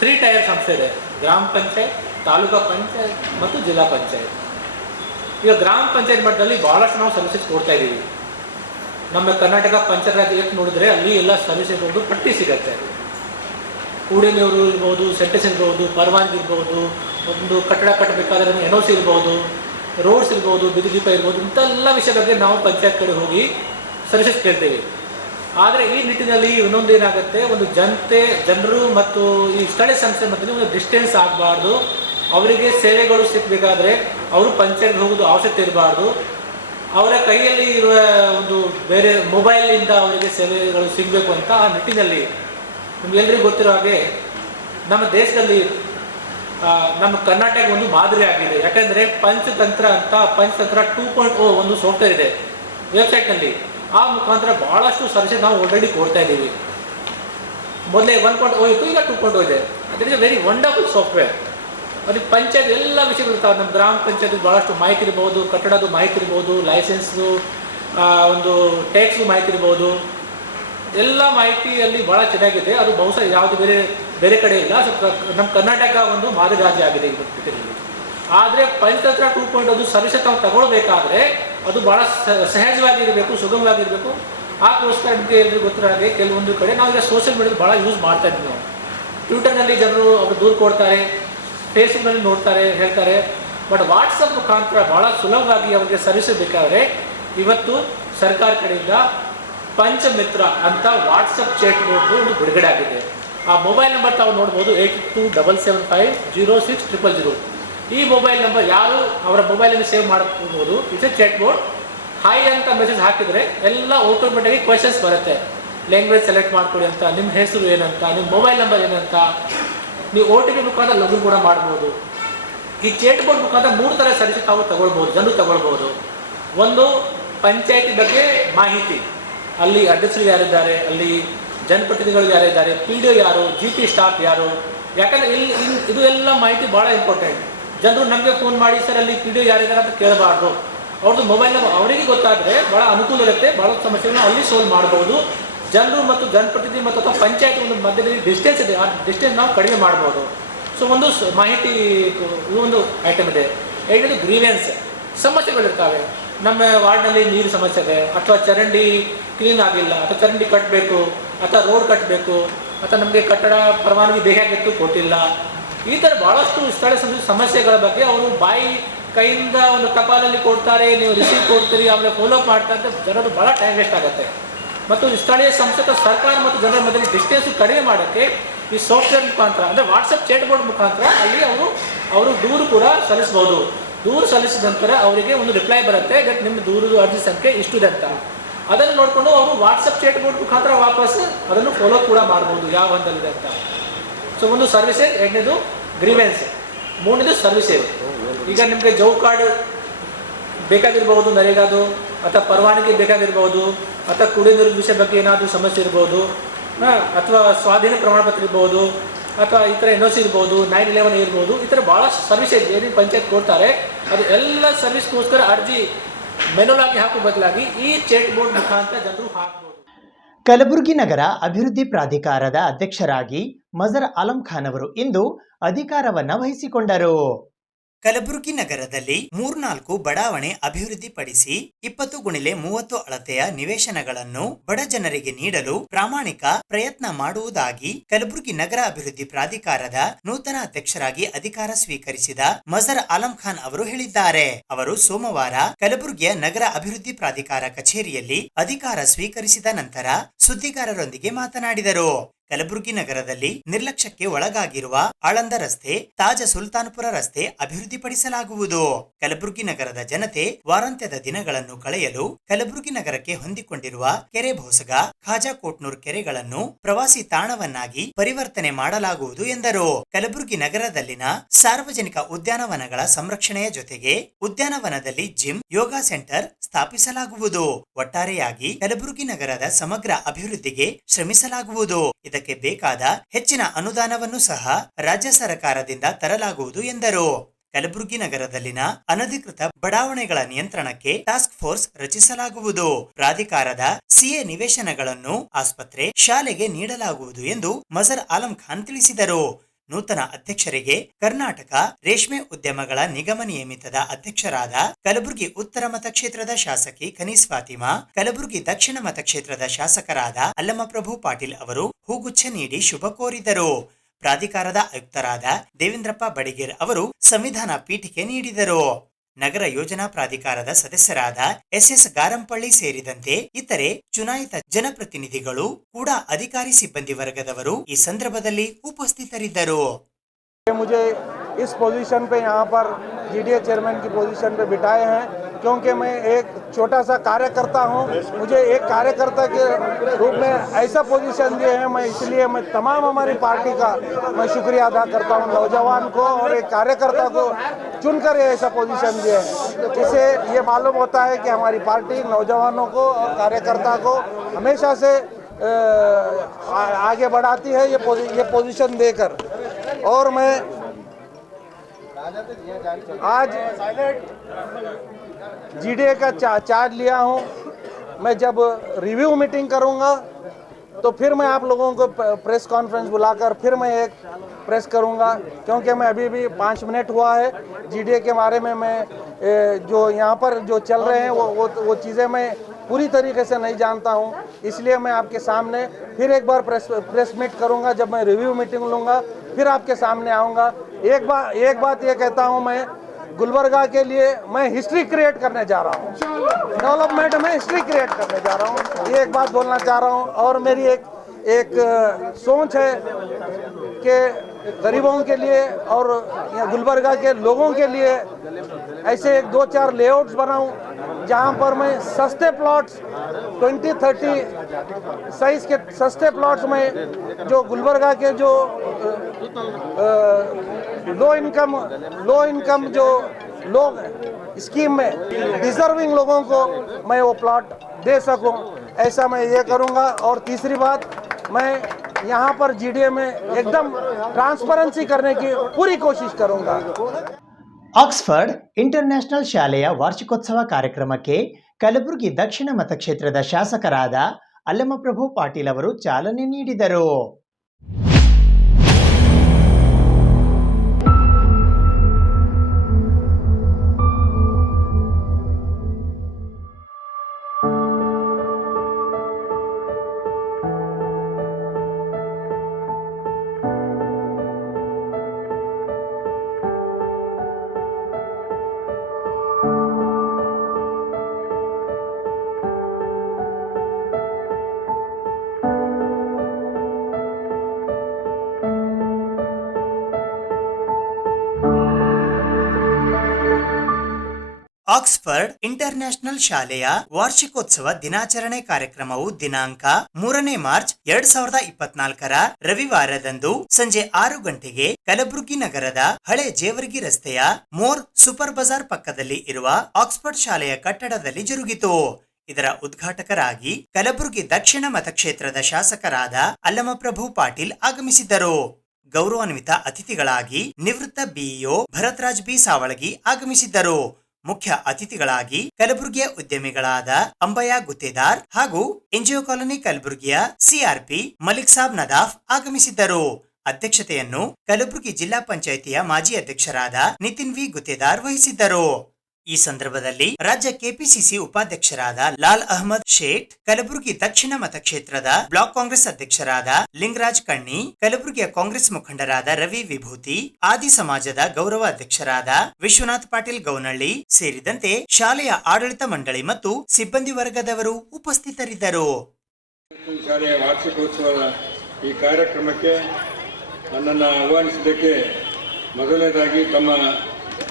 3 ಟೈರ್ ಸಂಸ್ಥೆ ಇದೆ: ಗ್ರಾಮ ಪಂಚಾಯತ್, ತಾಲೂಕಾ ಪಂಚಾಯತ್ ಮತ್ತು ಜಿಲ್ಲಾ ಪಂಚಾಯತ್. ಈಗ ಗ್ರಾಮ ಪಂಚಾಯತ್ ಮಟ್ಟದಲ್ಲಿ ಭಾಳಷ್ಟು ನಾವು ಸರ್ವಿಸಸ್ ಕೊಡ್ತಾ ಇದ್ದೀವಿ. ನಮ್ಮ ಕರ್ನಾಟಕ ಪಂಚಾಯತ್ ರಾಜ್ ಆಕ್ಟ್ ನೋಡಿದ್ರೆ ಅಲ್ಲಿ ಎಲ್ಲ ಸರ್ವಿಸಸ್ ಒಂದು ಪಟ್ಟಿ ಸಿಗುತ್ತೆ. ಕುಡಿಯೋ ನೀರು ಇರ್ಬೋದು, ಸೆಂಟೆನ್ಸ್ ಇರ್ಬೋದು, ಪರವಾನಗಿ ಇರ್ಬೋದು, ಒಂದು ಕಟ್ಟಡ ಕಟ್ಟಬೇಕಾದ್ರೆ NOC ಇರ್ಬೋದು, ರೋಡ್ಸ್ ಇರ್ಬೋದು, ಬೀದಿ ದೀಪ ಇರ್ಬೋದು, ಇಂಥೆಲ್ಲ ವಿಷಯ ಬಗ್ಗೆ ನಾವು ಪಂಚಾಯತ್ ಕಡೆ ಹೋಗಿ ಸರ್ವಿಸಸ್ ಕೇಳ್ತೇವೆ. ಆದರೆ ಈ ನಿಟ್ಟಿನಲ್ಲಿ ಇನ್ನೊಂದು ಏನಾಗುತ್ತೆ, ಒಂದು ಜನರು ಮತ್ತು ಈ ಸ್ಥಳೀಯ ಸಂಸ್ಥೆ ಮಧ್ಯೆ ಒಂದು ಡಿಸ್ಟೆನ್ಸ್ ಆಗಬಾರ್ದು. ಅವರಿಗೆ ಸೇವೆಗಳು ಸಿಗಬೇಕಾದ್ರೆ ಅವರು ಪಂಚಾಯತ್ಗೆ ಹೋಗೋದು ಅವಶ್ಯಕತೆ ಇರಬಾರ್ದು. ಅವರ ಕೈಯಲ್ಲಿ ಇರುವ ಒಂದು ಬೇರೆ ಮೊಬೈಲಿಂದ ಅವರಿಗೆ ಸೇವೆಗಳು ಸಿಗಬೇಕು ಅಂತ ಆ ನಿಟ್ಟಿನಲ್ಲಿ ನಿಮಗೆಲ್ಲರಿಗೂ ಗೊತ್ತಿರೋ ಹಾಗೆ ನಮ್ಮ ದೇಶದಲ್ಲಿ ನಮ್ಮ ಕರ್ನಾಟಕ ಒಂದು ಮಾದರಿ ಆಗಿದೆ. ಯಾಕೆಂದರೆ ಪಂಚತಂತ್ರ 2.0 ಒಂದು ಸಾಫ್ಟ್ವೇರ್ ಇದೆ ವೆಬ್ಸೈಟ್ನಲ್ಲಿ. ಆ ಮುಖಾಂತರ ಭಾಳಷ್ಟು ಸರ್ವಿಸ್ ನಾವು ಆಲ್ರೆಡಿ ಕೊಡ್ತಾ ಇದ್ದೀವಿ. ಮೊದಲೇ 1.0 ಇತ್ತು, ಈಗ 2.0 ಇದೆ. ಅದರಿಂದ ವೆರಿ ವಂಡರ್ಫುಲ್ ಸಾಫ್ಟ್ವೇರ್. ಅದಕ್ಕೆ ಪಂಚಾಯತ್ ಎಲ್ಲ ವಿಷಯಗಳು ಇರ್ತಾವೆ. ನಮ್ಮ ಗ್ರಾಮ ಪಂಚಾಯತ್ ಭಾಳಷ್ಟು ಮಾಹಿತಿ ಇರ್ಬೋದು, ಕಟ್ಟಡದ ಮಾಹಿತಿ ಇರ್ಬೋದು, ಲೈಸೆನ್ಸು, ಒಂದು ಟ್ಯಾಕ್ಸು ಮಾಹಿತಿ ಇರ್ಬೋದು. ಎಲ್ಲ ಮಾಹಿತಿಯಲ್ಲಿ ಭಾಳ ಚೆನ್ನಾಗಿದೆ. ಅದು ಬಹುಶಃ ಯಾವುದು ಬೇರೆ ಕಡೆ ಇಲ್ಲ. ನಮ್ಮ ಕರ್ನಾಟಕ ಒಂದು ಮಾದರಿ ರಾಜ್ಯ ಆಗಿದೆ ಈ ನಿಟ್ಟಿನಲ್ಲಿ. ಆದರೆ ಪಂಚತಂತ್ರ 2.0 ಸರ್ವಿಸಸ್ ನಾವು ತಗೊಳ್ಬೇಕಾದ್ರೆ ಅದು ಭಾಳ ಸಹಜವಾಗಿರಬೇಕು, ಸುಗಮವಾಗಿರಬೇಕು. ಆಗೋಸ್ಕರ ನಿಮಗೆ ಎಲ್ಲರಿಗೂ ಗೊತ್ತಿರೋ ಹಾಗೆ ಕೆಲವೊಂದು ಕಡೆ ನಾವೀಗ ಸೋಷಿಯಲ್ ಮೀಡಿಯಾ ಭಾಳ ಯೂಸ್ ಮಾಡ್ತಾ ಇದ್ವಿ. ನಾವು ಟ್ವಿಟರ್ನಲ್ಲಿ ಜನರು ಅವರು ದೂರು ಕೊಡ್ತಾರೆ, ಫೇಸ್ಬುಕ್ನಲ್ಲಿ ನೋಡ್ತಾರೆ, ಹೇಳ್ತಾರೆ. ಬಟ್ ವಾಟ್ಸಪ್ ಮುಖಾಂತರ ಭಾಳ ಸುಲಭವಾಗಿ ಅವರಿಗೆ ಸರ್ವಿಸ್ ಬೇಕಾದರೆ ಇವತ್ತು ಸರ್ಕಾರ ಕಡೆಯಿಂದ ಪಂಚಮಿತ್ರ ಅಂತ ವಾಟ್ಸಪ್ ಚಾಟ್ ಬೋರ್ಡ್ ಒಂದು ಬಿಡುಗಡೆ ಆಗಿದೆ. ಆ ಮೊಬೈಲ್ ನಂಬರ್ ತಾವು ನೋಡ್ಬೋದು, 8277506000. ಈ ಮೊಬೈಲ್ ನಂಬರ್ ಯಾರು ಅವರ ಮೊಬೈಲನ್ನು ಸೇವ್ ಮಾಡ್ಕೋಬೋದು. It's chatbot. ಹಾಯ್ ಅಂತ ಮೆಸೇಜ್ ಹಾಕಿದರೆ ಎಲ್ಲ ಆಟೋಮೆಟಿಕ್ ಕ್ವೆಶನ್ಸ್ ಬರುತ್ತೆ. ಲ್ಯಾಂಗ್ವೇಜ್ ಸೆಲೆಕ್ಟ್ ಮಾಡ್ಕೊಳ್ಳಿ ಅಂತ, ನಿಮ್ಮ ಹೆಸರು ಏನಂತ, ನಿಮ್ಮ ಮೊಬೈಲ್ ನಂಬರ್ ಏನಂತ. ನೀವು OTP ಮುಖಾಂತರ ಲಾಗಿನ್ ಕೂಡ ಮಾಡ್ಬೋದು. ಈ ಚಾಟ್ ಬೋರ್ಡ್ ಮುಖಾಂತರ 3 ಥರ ಸರ್ವಿಸ್ ತಾವು ತಗೊಳ್ಬೋದು, ಜನರು ತಗೊಳ್ಬೋದು. ಒಂದು ಪಂಚಾಯತಿ ಬಗ್ಗೆ ಮಾಹಿತಿ, ಅಲ್ಲಿ ಅಧ್ಯಕ್ಷರು ಯಾರಿದ್ದಾರೆ, ಅಲ್ಲಿ ಜನಪ್ರತಿನಿಧಿಗಳು ಯಾರಿದ್ದಾರೆ, PDO ಯಾರು, GP ಸ್ಟಾಫ್ ಯಾರು. ಯಾಕಂದರೆ ಇದು ಎಲ್ಲ ಮಾಹಿತಿ ಭಾಳ ಇಂಪಾರ್ಟೆಂಟ್. ಜನರು ನಮಗೆ ಫೋನ್ ಮಾಡಿ ಸರ್ ಅಲ್ಲಿ PDO ಯಾರಿದ್ದಾರೆ ಅಂತ ಕೇಳಬಾರ್ದು. ಅವ್ರದ್ದು ಮೊಬೈಲ್ ನಂಬರ್ ಅವರಿಗೆ ಗೊತ್ತಾದರೆ ಭಾಳ ಅನುಕೂಲ ಇರುತ್ತೆ. ಭಾಳ ಸಮಸ್ಯೆಗಳನ್ನ ಅಲ್ಲಿ ಸಾಲ್ವ್ ಮಾಡ್ಬೋದು. ಜನರು ಮತ್ತು ಜನಪ್ರತಿನಿಧಿ ಮತ್ತು ಅಥವಾ ಪಂಚಾಯತ್ ಒಂದು ಮಧ್ಯದಲ್ಲಿ ಡಿಸ್ಟೆನ್ಸ್ ಇದೆ, ಆ ಡಿಸ್ಟೆನ್ಸ್ ನಾವು ಕಡಿಮೆ ಮಾಡ್ಬೋದು. ಸೊ ಒಂದು ಮಾಹಿತಿ ಒಂದು ಐಟಮ್ ಇದೆ. ಎರಡನೇದು ಗ್ರೀವೆನ್ಸ್, ಸಮಸ್ಯೆಗಳಿರ್ತವೆ. ನಮ್ಮ ವಾರ್ಡ್ನಲ್ಲಿ ನೀರು ಸಮಸ್ಯೆ ಇದೆ, ಅಥವಾ ಚರಂಡಿ ಕ್ಲೀನ್ ಆಗಿಲ್ಲ, ಅಥವಾ ಚರಂಡಿ ಕಟ್ಟಬೇಕು, ಅಥವಾ ರೋಡ್ ಕಟ್ಟಬೇಕು, ಅಥವಾ ನಮಗೆ ಕಟ್ಟಡ ಪರವಾನಗಿ ಬೇಕಾಗಿತ್ತು ಕೊಟ್ಟಿಲ್ಲ. ಈ ಥರ ಭಾಳಷ್ಟು ಸ್ಥಳೀಯ ಸಮಸ್ಯೆಗಳ ಬಗ್ಗೆ ಅವರು ಕೈಯಿಂದ ಒಂದು ಟಪಾಲಲ್ಲಿ ಕೊಡ್ತಾರೆ, ನೀವು ರಿಸೀವ್ ಕೊಡ್ತೀರಿ, ಆಮೇಲೆ ಫಾಲೋಅಪ್ ಮಾಡ್ತಾ ಇದ್ದರೆ ಜನರು ಭಾಳ ಟೈಮ್ ವೇಸ್ಟ್ ಆಗುತ್ತೆ. ಮತ್ತು ಸ್ಥಳೀಯ ಸಂಸ್ಥೆ ಸರ್ಕಾರ ಮತ್ತು ಜನರ ಮಧ್ಯೆ ಡಿಸ್ಟೆನ್ಸ್ ಕಡಿಮೆ ಮಾಡೋಕ್ಕೆ ಈ ಸಾಫ್ಟ್ವೇರ್ ಮುಖಾಂತರ, ಅಂದರೆ ವಾಟ್ಸಪ್ ಚಾಟ್ ಬೋರ್ಡ್ ಮುಖಾಂತರ ಅಲ್ಲಿ ಅವರು ದೂರು ಕೂಡ ಸಲ್ಲಿಸ್ಬೋದು. ದೂರು ಸಲ್ಲಿಸಿದ ನಂತರ ಅವರಿಗೆ ಒಂದು ರಿಪ್ಲೈ ಬರುತ್ತೆ, ದಟ್ ನಿಮ್ಮ ದೂರದ ಅರ್ಜಿ ಸಂಖ್ಯೆ ಇಷ್ಟಿದೆ ಅಂತ. ಅದನ್ನು ನೋಡಿಕೊಂಡು ಅವರು ವಾಟ್ಸಪ್ ಚಾಟ್ ಬೋರ್ಡ್ ಮುಖಾಂತರ ವಾಪಸ್ ಅದನ್ನು ಫಾಲೋ ಕೂಡ ಮಾಡ್ಬೋದು ಯಾವ ಹಂತದಲ್ಲಿದೆ ಅಂತ. ಸೊ ಒಂದು ಸರ್ವಿಸೇಜ್, ಎರಡನೇದು ಗ್ರೀವೆನ್ಸ್, ಮೂರನೇದು ಸರ್ವಿಸೇಜ್. ಈಗ ನಿಮಗೆ ಜೌ ಕಾರ್ಡ್ ಬೇಕಾಗಿರ್ಬೋದು, ನರೇಗಾದು, ಅಥವಾ ಪರವಾನಗಿ ಬೇಕಾಗಿರ್ಬೋದು, ಅಥವಾ ಕುಡಿಯೋ ನೀರಿನ ವಿಷಯ ಬಗ್ಗೆ ಏನಾದರೂ ಸಮಸ್ಯೆ ಇರ್ಬೋದು, ಅಥವಾ ಸ್ವಾಧೀನ ಪ್ರಮಾಣ ಪತ್ರ ಇರ್ಬೋದು, ಅಥವಾ ಈ ಥರ NOC ಇರ್ಬೋದು, 911 ಇರ್ಬೋದು. ಈ ಥರ ಭಾಳ ಸರ್ವಿಸೇಜ್ ಏನೇನು ಪಂಚಾಯತ್ ಕೊಡ್ತಾರೆ ಅದು ಎಲ್ಲ ಸರ್ವಿಸ್ಗೋಸ್ಕರ ಅರ್ಜಿ ಮೆನುಲ್ ಆಗಿ ಹಾಕೋ ಬದಲಾಗಿ ಈ ಚಾಟ್ ಬೋರ್ಡ್ ಮುಖಾಂತರ ಜನರು ಹಾಕ್ಬೋದು. ಕಲಬುರಗಿ ನಗರ ಅಭಿವೃದ್ಧಿ ಪ್ರಾಧಿಕಾರದ ಅಧ್ಯಕ್ಷರಾಗಿ ಮಜರ್ ಆಲಂ ಖಾನ್ ಅವರು ಇಂದು ಅಧಿಕಾರವನ್ನ ವಹಿಸಿಕೊಂಡರು. ಕಲಬುರಗಿ ನಗರದಲ್ಲಿ 3-4 ಬಡಾವಣೆ ಅಭಿವೃದ್ಧಿಪಡಿಸಿ 20x30 ಅಳತೆಯ ನಿವೇಶನಗಳನ್ನು ಬಡ ಜನರಿಗೆ ನೀಡಲು ಪ್ರಾಮಾಣಿಕ ಪ್ರಯತ್ನ ಮಾಡುವುದಾಗಿ ಕಲಬುರಗಿ ನಗರ ಅಭಿವೃದ್ಧಿ ಪ್ರಾಧಿಕಾರದ ನೂತನ ಅಧ್ಯಕ್ಷರಾಗಿ ಅಧಿಕಾರ ಸ್ವೀಕರಿಸಿದ ಮಜರ್ ಆಲಂ ಖಾನ್ ಅವರು ಹೇಳಿದ್ದಾರೆ. ಅವರು ಸೋಮವಾರ ಕಲಬುರಗಿಯ ನಗರ ಅಭಿವೃದ್ಧಿ ಪ್ರಾಧಿಕಾರ ಕಚೇರಿಯಲ್ಲಿ ಅಧಿಕಾರ ಸ್ವೀಕರಿಸಿದ ನಂತರ ಸುದ್ದಿಗಾರರೊಂದಿಗೆ ಮಾತನಾಡಿದರು. ಕಲಬುರಗಿ ನಗರದಲ್ಲಿ ನಿರ್ಲಕ್ಷ್ಯಕ್ಕೆ ಒಳಗಾಗಿರುವ ಆಳಂದ ರಸ್ತೆ, ತಾಜ ಸುಲ್ತಾನ್ಪುರ ರಸ್ತೆ ಅಭಿವೃದ್ಧಿಪಡಿಸಲಾಗುವುದು. ಕಲಬುರಗಿ ನಗರದ ಜನತೆ ವಾರಾಂತ್ಯದ ದಿನಗಳನ್ನು ಕಳೆಯಲು ಕಲಬುರಗಿ ನಗರಕ್ಕೆ ಹೊಂದಿಕೊಂಡಿರುವ ಕೆರೆ ಭೋಸಗ, ಖಾಜಾ ಕೋಟ್ನೂರ್ ಕೆರೆಗಳನ್ನು ಪ್ರವಾಸಿ ತಾಣವನ್ನಾಗಿ ಪರಿವರ್ತನೆ ಮಾಡಲಾಗುವುದು ಎಂದರು. ಕಲಬುರಗಿ ನಗರದಲ್ಲಿನ ಸಾರ್ವಜನಿಕ ಉದ್ಯಾನವನಗಳ ಸಂರಕ್ಷಣೆಯ ಜೊತೆಗೆ ಉದ್ಯಾನವನದಲ್ಲಿ ಜಿಮ್, ಯೋಗ ಸೆಂಟರ್ ಸ್ಥಾಪಿಸಲಾಗುವುದು. ಒಟ್ಟಾರೆಯಾಗಿ ಕಲಬುರಗಿ ನಗರದ ಸಮಗ್ರ ಅಭಿವೃದ್ಧಿಗೆ ಶ್ರಮಿಸಲಾಗುವುದು. ಇದಕ್ಕೆ ಬೇಕಾದ ಹೆಚ್ಚಿನ ಅನುದಾನವನ್ನು ಸಹ ರಾಜ್ಯ ಸರ್ಕಾರದಿಂದ ತರಲಾಗುವುದು ಎಂದರು. ಕಲಬುರಗಿ ನಗರದಲ್ಲಿನ ಅನಧಿಕೃತ ಬಡಾವಣೆಗಳ ನಿಯಂತ್ರಣಕ್ಕೆ ಟಾಸ್ಕ್ ಫೋರ್ಸ್ ರಚಿಸಲಾಗುವುದು. ಪ್ರಾಧಿಕಾರದ ಸಿಎ ನಿವೇಶನಗಳನ್ನು ಆಸ್ಪತ್ರೆ, ಶಾಲೆಗೆ ನೀಡಲಾಗುವುದು ಎಂದು ಮಜರ್ ಆಲಂ ಖಾನ್ ತಿಳಿಸಿದರು. ನೂತನ ಅಧ್ಯಕ್ಷರಿಗೆ ಕರ್ನಾಟಕ ರೇಷ್ಮೆ ಉದ್ಯಮಗಳ ನಿಗಮ ನಿಯಮಿತದ ಅಧ್ಯಕ್ಷರಾದ ಕಲಬುರಗಿ ಉತ್ತರ ಮತಕ್ಷೇತ್ರದ ಶಾಸಕಿ ಖನೀಸ್ ಫಾತಿಮಾ, ಕಲಬುರಗಿ ದಕ್ಷಿಣ ಮತಕ್ಷೇತ್ರದ ಶಾಸಕರಾದ ಅಲ್ಲಮಪ್ರಭು ಪಾಟೀಲ್ ಅವರು ಹೂಗುಚ್ಛ ನೀಡಿ ಶುಭ ಕೋರಿದರು. ಪ್ರಾಧಿಕಾರದ ಆಯುಕ್ತರಾದ ದೇವೇಂದ್ರಪ್ಪ ಬಡಿಗೇರ್ ಅವರು ಸಂವಿಧಾನ ಪೀಠಿಕೆ ನೀಡಿದರು. ನಗರ ಯೋಜನಾ ಪ್ರಾಧಿಕಾರದ ಸದಸ್ಯರಾದ ಎಸ್ ಗಾರಂಪಳ್ಳಿ ಸೇರಿದಂತೆ ಇತರೆ ಚುನಾಯಿತ ಜನಪ್ರತಿನಿಧಿಗಳು ಕೂಡ ಅಧಿಕಾರಿ ಸಿಬ್ಬಂದಿ ವರ್ಗದವರು ಈ ಸಂದರ್ಭದಲ್ಲಿ ಉಪಸ್ಥಿತರಿದ್ದರು. मुझे इस पोजीशन पे यहाँ पर जीडीए चेयरमैन की पोजीशन पे बिठाए हैं क्योंकि मैं एक छोटा सा कार्यकर्ता हूँ. मुझे एक कार्यकर्ता के रूप में ऐसा पोजीशन दिए हैं, मैं इसलिए मैं तमाम हमारी पार्टी का मैं शुक्रिया अदा करता हूँ. नौजवान को और एक कार्यकर्ता को चुनकर ऐसा पोजीशन दिए हैं. इससे ये मालूम होता है कि हमारी पार्टी नौजवानों को और कार्यकर्ता को हमेशा से आगे बढ़ाती है ये पोजीशन देकर. और मैं आज जीडीए का चार्ज लिया हूँ. मैं जब रिव्यू मीटिंग करूँगा तो फिर मैं आप लोगों को प्रेस कॉन्फ्रेंस बुलाकर फिर मैं एक प्रेस करूँगा, क्योंकि मैं अभी भी 5 मिनट हुआ है. जीडीए के बारे में मैं जो यहाँ पर जो चल रहे हैं वो चीज़ें मैं पूरी तरीके से नहीं जानता हूँ. इसलिए मैं आपके सामने फिर एक बार प्रेस मीट करूँगा. जब मैं रिव्यू मीटिंग लूँगा फिर आपके सामने आऊँगा. एक बात ये कहता हूँ, मैं गुलबर्गा के लिए मैं हिस्ट्री क्रिएट करने जा रहा हूँ. डेवलपमेंट में हिस्ट्री क्रिएट करने जा रहा हूँ. ये एक बात बोलना चाह रहा हूँ. और मेरी एक सोच है कि गरीबों के लिए और गुलबर्गा के लोगों के लिए ऐसे 2-4 लेआउट्स बनाऊं जहां पर मैं सस्ते प्लॉट्स 20-30 साइज के सस्ते प्लॉट्स में जो गुलबर्गा के जो लो इनकम जो लोग स्कीम में डिजर्विंग लोगों को मैं वो प्लॉट दे सकूं, ऐसा मैं ये करूंगा. और तीसरी बात, मैं यहाँ पर जीडीए में एकदम ट्रांसपेरेंसी करने की पूरी कोशिश करूंगा. ಆಕ್ಸ್ಫರ್ಡ್ ಇಂಟರ್ನ್ಯಾಷನಲ್ ಶಾಲೆಯ ವಾರ್ಷಿಕೋತ್ಸವ ಕಾರ್ಯಕ್ರಮಕ್ಕೆ ಕಲಬುರಗಿ ದಕ್ಷಿಣ ಮತಕ್ಷೇತ್ರದ ಶಾಸಕರಾದ ಅಲ್ಲಮಪ್ರಭು ಪಾಟೀಲ್ ಅವರು ಚಾಲನೆ ನೀಡಿದರು. ಆಕ್ಸ್ಫರ್ಡ್ ಇಂಟರ್ನ್ಯಾಷನಲ್ ಶಾಲೆಯ ವಾರ್ಷಿಕೋತ್ಸವ ದಿನಾಚರಣೆ ಕಾರ್ಯಕ್ರಮವು ದಿನಾಂಕ 3ನೇ ಮಾರ್ಚ್ 2024 ರವಿವಾರದಂದು ಸಂಜೆ 6 ಗಂಟೆಗೆ ಕಲಬುರಗಿ ನಗರದ ಹಳೆ ಜೇವರ್ಗಿ ರಸ್ತೆಯ ಮೋರ್ ಸೂಪರ್ ಬಜಾರ್ ಪಕ್ಕದಲ್ಲಿ ಇರುವ ಆಕ್ಸ್ಫರ್ಡ್ ಶಾಲೆಯ ಕಟ್ಟಡದಲ್ಲಿ ಜರುಗಿತು. ಇದರ ಉದ್ಘಾಟಕರಾಗಿ ಕಲಬುರಗಿ ದಕ್ಷಿಣ ಮತಕ್ಷೇತ್ರದ ಶಾಸಕರಾದ ಅಲ್ಲಮಪ್ರಭು ಪಾಟೀಲ್ ಆಗಮಿಸಿದ್ದರು. ಗೌರವಾನ್ವಿತ ಅತಿಥಿಗಳಾಗಿ ನಿವೃತ್ತ ಬಿಇಒ ಭರತ್ರಾಜ್ ಬಿ ಸಾವಳಗಿ ಆಗಮಿಸಿದ್ದರು. ಮುಖ್ಯ ಅತಿಥಿಗಳಾಗಿ ಕಲಬುರಗಿಯ ಉದ್ಯಮಿಗಳಾದ ಅಂಬಯ್ಯ ಗುತ್ತೇದಾರ್ ಹಾಗೂ ಎನ್ಜಿಒ ಕಾಲೋನಿ ಕಲಬುರಗಿಯ ಸಿಆರ್ಪಿ ಮಲಿಕ್ ಸಾಬ್ ನದಾಫ್ ಆಗಮಿಸಿದ್ದರು. ಅಧ್ಯಕ್ಷತೆಯನ್ನು ಕಲಬುರಗಿ ಜಿಲ್ಲಾ ಪಂಚಾಯಿತಿಯ ಮಾಜಿ ಅಧ್ಯಕ್ಷರಾದ ನಿತಿನ್ ವಿ ಗುತ್ತೇದಾರ್ ವಹಿಸಿದ್ದರು. ಈ ಸಂದರ್ಭದಲ್ಲಿ ರಾಜ್ಯ ಕೆಪಿಸಿಸಿ ಉಪಾಧ್ಯಕ್ಷರಾದ ಲಾಲ್ ಅಹಮದ್ ಶೇಟ್, ಕಲಬುರಗಿ ದಕ್ಷಿಣ ಮತಕ್ಷೇತ್ರದ ಬ್ಲಾಕ್ ಕಾಂಗ್ರೆಸ್ ಅಧ್ಯಕ್ಷರಾದ ಲಿಂಗರಾಜ್ ಕಣ್ಣಿ, ಕಲಬುರಗಿಯ ಕಾಂಗ್ರೆಸ್ ಮುಖಂಡರಾದ ರವಿ ವಿಭೂತಿ, ಆದಿ ಸಮಾಜದ ಗೌರವ ಅಧ್ಯಕ್ಷರಾದ ವಿಶ್ವನಾಥ್ ಪಾಟೀಲ್ ಗೌನಳ್ಳಿ ಸೇರಿದಂತೆ ಶಾಲೆಯ ಆಡಳಿತ ಮಂಡಳಿ ಮತ್ತು ಸಿಬ್ಬಂದಿ ವರ್ಗದವರು ಉಪಸ್ಥಿತರಿದ್ದರು. ಶಾಲೆಯ ವಾರ್ಷಿಕೋತ್ಸವದ ಈ ಕಾರ್ಯಕ್ರಮಕ್ಕೆ ನನ್ನನ್ನು ಆಹ್ವಾನಿಸಿದ್ದಕ್ಕೆ ಮೊದಲನೇದಾಗಿ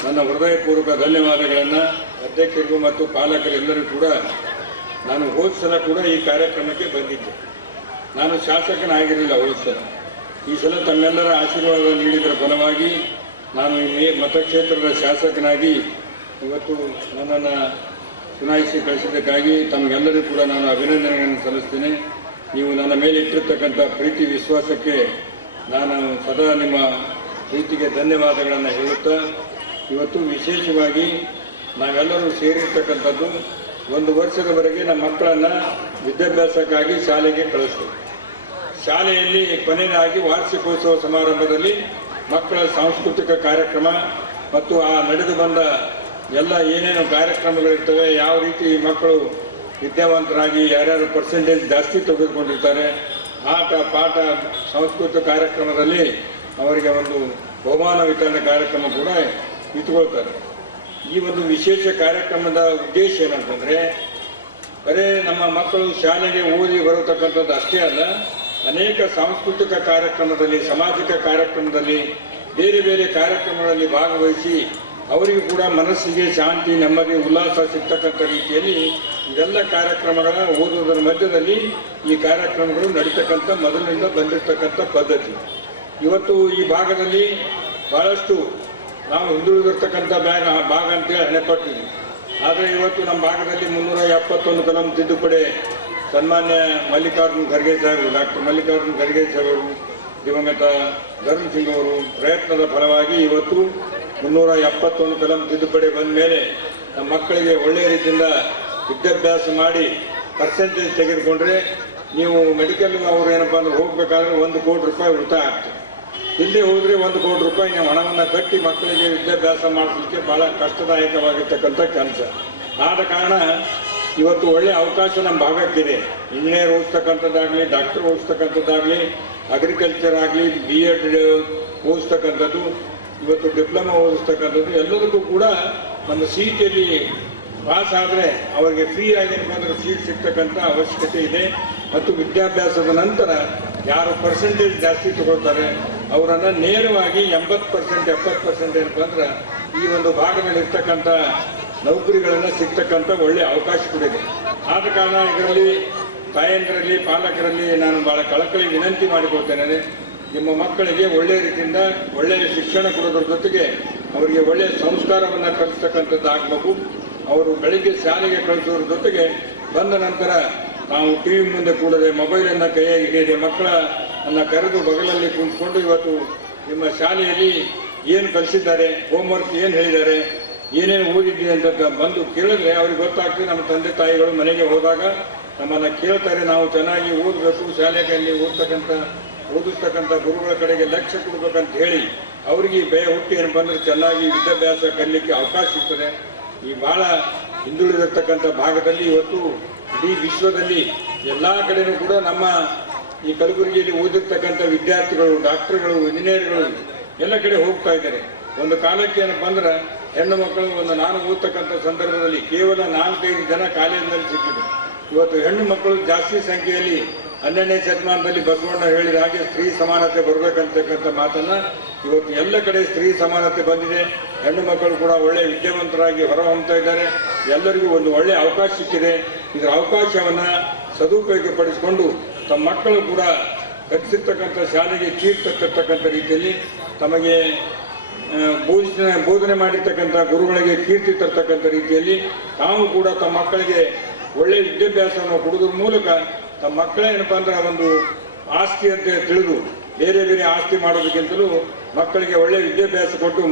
ನನ್ನ ಹೃದಯಪೂರ್ವಕ ಧನ್ಯವಾದಗಳನ್ನು ಅಧ್ಯಕ್ಷರಿಗೂ ಮತ್ತು ಪಾಲಕರೆಲ್ಲರೂ ಕೂಡ. ನಾನು ಹೋದ ಸಲ ಕೂಡ ಈ ಕಾರ್ಯಕ್ರಮಕ್ಕೆ ಬಂದಿದ್ದೆ. ನಾನು ಶಾಸಕನಾಗಿರಲಿಲ್ಲ ಹೋದ ಸಲ. ಈ ಸಲ ತಮ್ಮೆಲ್ಲರ ಆಶೀರ್ವಾದ ನೀಡಿದರ ಫಲವಾಗಿ ನಾನು ಈ ಮತಕ್ಷೇತ್ರದ ಶಾಸಕನಾಗಿ ಇವತ್ತು ನನ್ನನ್ನು ಚುನಾಯಿಸಿ ಕಳಿಸಿದ್ದಕ್ಕಾಗಿ ತಮಗೆಲ್ಲರೂ ಕೂಡ ನಾನು ಅಭಿನಂದನೆಗಳನ್ನು ಸಲ್ಲಿಸ್ತೇನೆ. ನೀವು ನನ್ನ ಮೇಲೆ ಇಟ್ಟಿರ್ತಕ್ಕಂಥ ಪ್ರೀತಿ ವಿಶ್ವಾಸಕ್ಕೆ ನಾನು ಸದಾ ನಿಮ್ಮ ಪ್ರೀತಿಗೆ ಧನ್ಯವಾದಗಳನ್ನು ಹೇಳುತ್ತಾ, ಇವತ್ತು ವಿಶೇಷವಾಗಿ ನಾವೆಲ್ಲರೂ ಸೇರಿರ್ತಕ್ಕಂಥದ್ದು 1 ವರ್ಷದವರೆಗೆ ನಮ್ಮ ಮಕ್ಕಳನ್ನು ವಿದ್ಯಾಭ್ಯಾಸಕ್ಕಾಗಿ ಶಾಲೆಗೆ ಕಳಿಸ್ತೀವಿ. ಶಾಲೆಯಲ್ಲಿ ಕೊನೆಯದಾಗಿ ವಾರ್ಷಿಕೋತ್ಸವ ಸಮಾರಂಭದಲ್ಲಿ ಮಕ್ಕಳ ಸಾಂಸ್ಕೃತಿಕ ಕಾರ್ಯಕ್ರಮ ಮತ್ತು ಆ ನಡೆದು ಬಂದ ಎಲ್ಲ ಏನೇನು ಕಾರ್ಯಕ್ರಮಗಳಿರ್ತವೆ, ಯಾವ ರೀತಿ ಮಕ್ಕಳು ವಿದ್ಯಾವಂತರಾಗಿ ಯಾರ್ಯಾರು ಪರ್ಸೆಂಟೇಜ್ ಜಾಸ್ತಿ ತೆಗೆದುಕೊಂಡಿರ್ತಾರೆ, ಆಟ ಪಾಠ ಸಾಂಸ್ಕೃತಿಕ ಕಾರ್ಯಕ್ರಮದಲ್ಲಿ ಅವರಿಗೆ ಒಂದು ಬಹುಮಾನ ವಿತರಣೆ ಕಾರ್ಯಕ್ರಮ ಕೂಡ ಇಟ್ಕೊಳ್ತಾರೆ. ಈ ಒಂದು ವಿಶೇಷ ಕಾರ್ಯಕ್ರಮದ ಉದ್ದೇಶ ಏನಂತಂದರೆ, ಬರೀ ನಮ್ಮ ಮಕ್ಕಳು ಶಾಲೆಗೆ ಓದಿ ಬರತಕ್ಕಂಥದ್ದು ಅಷ್ಟೇ ಅಲ್ಲ, ಅನೇಕ ಸಾಂಸ್ಕೃತಿಕ ಕಾರ್ಯಕ್ರಮದಲ್ಲಿ, ಸಾಮಾಜಿಕ ಕಾರ್ಯಕ್ರಮದಲ್ಲಿ, ಬೇರೆ ಬೇರೆ ಕಾರ್ಯಕ್ರಮಗಳಲ್ಲಿ ಭಾಗವಹಿಸಿ ಅವರಿಗೂ ಕೂಡ ಮನಸ್ಸಿಗೆ ಶಾಂತಿ, ನೆಮ್ಮದಿ, ಉಲ್ಲಾಸ ಸಿಗ್ತಕ್ಕಂಥ ರೀತಿಯಲ್ಲಿ ಇವೆಲ್ಲ ಕಾರ್ಯಕ್ರಮಗಳ ಓದುವುದರ ಮಧ್ಯದಲ್ಲಿ ಈ ಕಾರ್ಯಕ್ರಮಗಳು ನಡೀತಕ್ಕಂಥ ಮೊದಲಿನಿಂದ ಬಂದಿರತಕ್ಕಂಥ ಪದ್ಧತಿ. ಇವತ್ತು ಈ ಭಾಗದಲ್ಲಿ ಭಾಳಷ್ಟು ನಾವು ಹಿಂದುಳಿದಿರ್ತಕ್ಕಂಥ ಭಾಗ ಅಂತೇಳಿ ಹಣೆಪಟ್ಟಿದ್ವಿ. ಆದರೆ ಇವತ್ತು ನಮ್ಮ ಭಾಗದಲ್ಲಿ 371 ಕಲಂ ತಿದ್ದುಪಡಿ ಸನ್ಮಾನ್ಯ ಮಲ್ಲಿಕಾರ್ಜುನ ಖರ್ಗೆ ಸಾಹೇಬರು, ಡಾಕ್ಟರ್ ಮಲ್ಲಿಕಾರ್ಜುನ ಖರ್ಗೆ ಸಾಹೇಬರು, ದಿವಂಗತ ಧರ್ಮ್ ಸಿಂಗ್ ಅವರು ಪ್ರಯತ್ನದ ಫಲವಾಗಿ ಇವತ್ತು 371 ಕಲಂ ತಿದ್ದುಪಡಿ ಬಂದ ಮೇಲೆ ನಮ್ಮ ಮಕ್ಕಳಿಗೆ ಒಳ್ಳೆಯ ರೀತಿಯಿಂದ ವಿದ್ಯಾಭ್ಯಾಸ ಮಾಡಿ ಪರ್ಸೆಂಟೇಜ್ ತೆಗೆದುಕೊಂಡ್ರೆ ನೀವು ಮೆಡಿಕಲ್ ಅವರು ಏನಪ್ಪ ಅಂದ್ರೆ ಹೋಗಬೇಕಾದ್ರೆ 1 ಕೋಟಿ ರೂಪಾಯಿ ಉಳಿತಾಯ ಆಗ್ತದೆ. ಇಲ್ಲಿ ಹೋದರೆ 1 ಕೋಟಿ ರೂಪಾಯಿ ನೀವು ಹಣವನ್ನು ಕಟ್ಟಿ ಮಕ್ಕಳಿಗೆ ವಿದ್ಯಾಭ್ಯಾಸ ಮಾಡಿಸಲಿಕ್ಕೆ ಭಾಳ ಕಷ್ಟದಾಯಕವಾಗಿರ್ತಕ್ಕಂಥ ಕೆಲಸ. ಆದ ಕಾರಣ ಇವತ್ತು ಒಳ್ಳೆಯ ಅವಕಾಶ ನಮ್ಮ ಭಾಗಕ್ಕಿದೆ. ಇಂಜಿನಿಯರ್ ಓದಿಸ್ತಕ್ಕಂಥದ್ದಾಗಲಿ, ಡಾಕ್ಟರ್ ಓದಿಸ್ತಕ್ಕಂಥದ್ದಾಗಲಿ, ಅಗ್ರಿಕಲ್ಚರ್ ಆಗಲಿ, B.Ed ಓದಿಸ್ತಕ್ಕಂಥದ್ದು, ಇವತ್ತು ಡಿಪ್ಲೊಮಾ ಓದಿಸ್ತಕ್ಕಂಥದ್ದು ಎಲ್ಲದಕ್ಕೂ ಕೂಡ ನಮ್ಮ ಸೀಟಲ್ಲಿ ಪಾಸ್ ಆದರೆ ಅವರಿಗೆ ಫ್ರೀ ಆಗಿ ಏನಂದ್ರೆ ಸೀಟ್ ಸಿಗ್ತಕ್ಕಂಥ ಅವಶ್ಯಕತೆ ಇದೆ. ಮತ್ತು ವಿದ್ಯಾಭ್ಯಾಸದ ನಂತರ ಯಾರು ಪರ್ಸೆಂಟೇಜ್ ಜಾಸ್ತಿ ತಗೊಳ್ತಾರೆ ಅವರನ್ನು ನೇರವಾಗಿ 80% 70% ಏನಪ್ಪ ಅಂದ್ರೆ ಈ ಒಂದು ಭಾಗದಲ್ಲಿರ್ತಕ್ಕಂಥ ನೌಕರಿಗಳನ್ನು ಸಿಗ್ತಕ್ಕಂಥ ಒಳ್ಳೆಯ ಅವಕಾಶ ಕೂಡ ಇದೆ. ಆದ ಕಾರಣ ಇದರಲ್ಲಿ ತಾಯಂದಿರಲ್ಲಿ, ಪಾಲಕರಲ್ಲಿ ನಾನು ಭಾಳ ಕಳಕಳಿ ವಿನಂತಿ ಮಾಡಿಕೊಳ್ತೇನೆ. ನಿಮ್ಮ ಮಕ್ಕಳಿಗೆ ಒಳ್ಳೆಯ ರೀತಿಯಿಂದ ಒಳ್ಳೆಯ ಶಿಕ್ಷಣ ಕೊಡೋದ್ರ ಜೊತೆಗೆ ಅವರಿಗೆ ಒಳ್ಳೆಯ ಸಂಸ್ಕಾರವನ್ನು ಕಲಿಸ್ತಕ್ಕಂಥದ್ದು ಆಗಬೇಕು. ಅವರು ಬೆಳಿಗ್ಗೆ ಶಾಲೆಗೆ ಕಳಿಸೋದ್ರ ಜೊತೆಗೆ ಬಂದ ನಂತರ ನಾವು TV ಮುಂದೆ ಕೂಡದೆ ಮೊಬೈಲನ್ನು ಕೈಯಾಗಿ ಹಿಡಿಯದೆ ಮಕ್ಕಳನ್ನು ಕರೆದು ಬಗಲಲ್ಲಿ ಕುಂತ್ಕೊಂಡು ಇವತ್ತು ನಿಮ್ಮ ಶಾಲೆಯಲ್ಲಿ ಏನು ಕಲಿಸಿದ್ದಾರೆ, ಹೋಮ್ವರ್ಕ್ ಏನು ಹೇಳಿದ್ದಾರೆ, ಏನೇನು ಓದಿದ್ದೀವಿ ಅಂತ ಬಂದು ಕೇಳಿದ್ರೆ ಅವ್ರಿಗೆ ಗೊತ್ತಾಗ್ತದೆ. ನಮ್ಮ ತಂದೆ ತಾಯಿಗಳು ಮನೆಗೆ ಹೋದಾಗ ನಮ್ಮನ್ನು ಕೇಳ್ತಾರೆ, ನಾವು ಚೆನ್ನಾಗಿ ಓದಬೇಕು, ಶಾಲೆಯಲ್ಲಿ ಓದಿಸ್ತಕ್ಕಂಥ ಗುರುಗಳ ಕಡೆಗೆ ಲಕ್ಷ್ಯ ಕೊಡಬೇಕಂತ ಹೇಳಿ ಅವರಿಗೆ ಭಯ ಹುಟ್ಟಿ ಏನಪ್ಪ ಅಂದ್ರೆ ಚೆನ್ನಾಗಿ ವಿದ್ಯಾಭ್ಯಾಸ ಕಲಿಲಿಕ್ಕೆ ಅವಕಾಶ ಸಿಗ್ತದೆ. ಈ ಭಾಳ ಹಿಂದುಳಿದಿರ್ತಕ್ಕಂಥ ಭಾಗದಲ್ಲಿ ಇವತ್ತು ಇಡೀ ವಿಶ್ವದಲ್ಲಿ ಎಲ್ಲ ಕಡೆಯೂ ಕೂಡ ನಮ್ಮ ಈ ಕಲಬುರಗಿಯಲ್ಲಿ ಓದಿರ್ತಕ್ಕಂಥ ವಿದ್ಯಾರ್ಥಿಗಳು, ಡಾಕ್ಟರ್ಗಳು, ಇಂಜಿನಿಯರ್ಗಳು ಎಲ್ಲ ಕಡೆ ಹೋಗ್ತಾ ಇದ್ದಾರೆ. ಒಂದು ಕಾಲಕ್ಕೆ ಏನಪ್ಪ ಅಂದ್ರೆ ಹೆಣ್ಣು ಮಕ್ಕಳು ನಾನು ಓದ್ತಕ್ಕಂಥ ಸಂದರ್ಭದಲ್ಲಿ ಕೇವಲ 4-5 ಜನ ಕಾಲೇಜಿನಲ್ಲಿ ಸಿಕ್ಕಿದ್ರು. ಇವತ್ತು ಹೆಣ್ಣು ಮಕ್ಕಳು ಜಾಸ್ತಿ ಸಂಖ್ಯೆಯಲ್ಲಿ 12ನೇ ಶತಮಾನದಲ್ಲಿ ಬಸವಣ್ಣ ಹೇಳಿದ ಹಾಗೆ ಸ್ತ್ರೀ ಸಮಾನತೆ ಬರಬೇಕಂತಕ್ಕಂಥ ಮಾತನ್ನು ಇವತ್ತು ಎಲ್ಲ ಕಡೆ ಸ್ತ್ರೀ ಸಮಾನತೆ ಬಂದಿದೆ. ಹೆಣ್ಣು ಮಕ್ಕಳು ಕೂಡ ಒಳ್ಳೆಯ ವಿದ್ಯಾವಂತರಾಗಿ ಹೊರಹೊಮ್ತಾ ಇದ್ದಾರೆ. ಎಲ್ಲರಿಗೂ ಒಂದು ಒಳ್ಳೆಯ ಅವಕಾಶ ಸಿಕ್ಕಿದೆ. ಇದರ ಅವಕಾಶವನ್ನು ಸದುಪಯೋಗಪಡಿಸಿಕೊಂಡು ತಮ್ಮ ಮಕ್ಕಳು ಕೂಡ ಕಲಿಸಿರ್ತಕ್ಕಂಥ ಶಾಲೆಗೆ ಕೀರ್ತಿರ್ತಕ್ಕಂಥ ರೀತಿಯಲ್ಲಿ ತಮಗೆ ಬೋಧನೆ ಮಾಡಿರ್ತಕ್ಕಂಥ ಗುರುಗಳಿಗೆ ಕೀರ್ತಿ ತರ್ತಕ್ಕಂಥ ರೀತಿಯಲ್ಲಿ ತಾವು ಕೂಡ ತಮ್ಮ ಮಕ್ಕಳಿಗೆ ಒಳ್ಳೆಯ ವಿದ್ಯಾಭ್ಯಾಸವನ್ನು ಕೊಡೋದ್ರ ಮೂಲಕ ತಮ್ಮ ಮಕ್ಕಳೇ ಏನಪ್ಪ ಅಂದ್ರೆ ಒಂದು ಆಸ್ತಿ ಅಂತ ತಿಳಿದು ಬೇರೆ ಬೇರೆ ಆಸ್ತಿ ಮಾಡೋದಕ್ಕಿಂತಲೂ ಮಕ್ಕಳಿಗೆ ಒಳ್ಳೆಯ ವಿದ್ಯಾಭ್ಯಾಸ ಕೊಟ್ಟು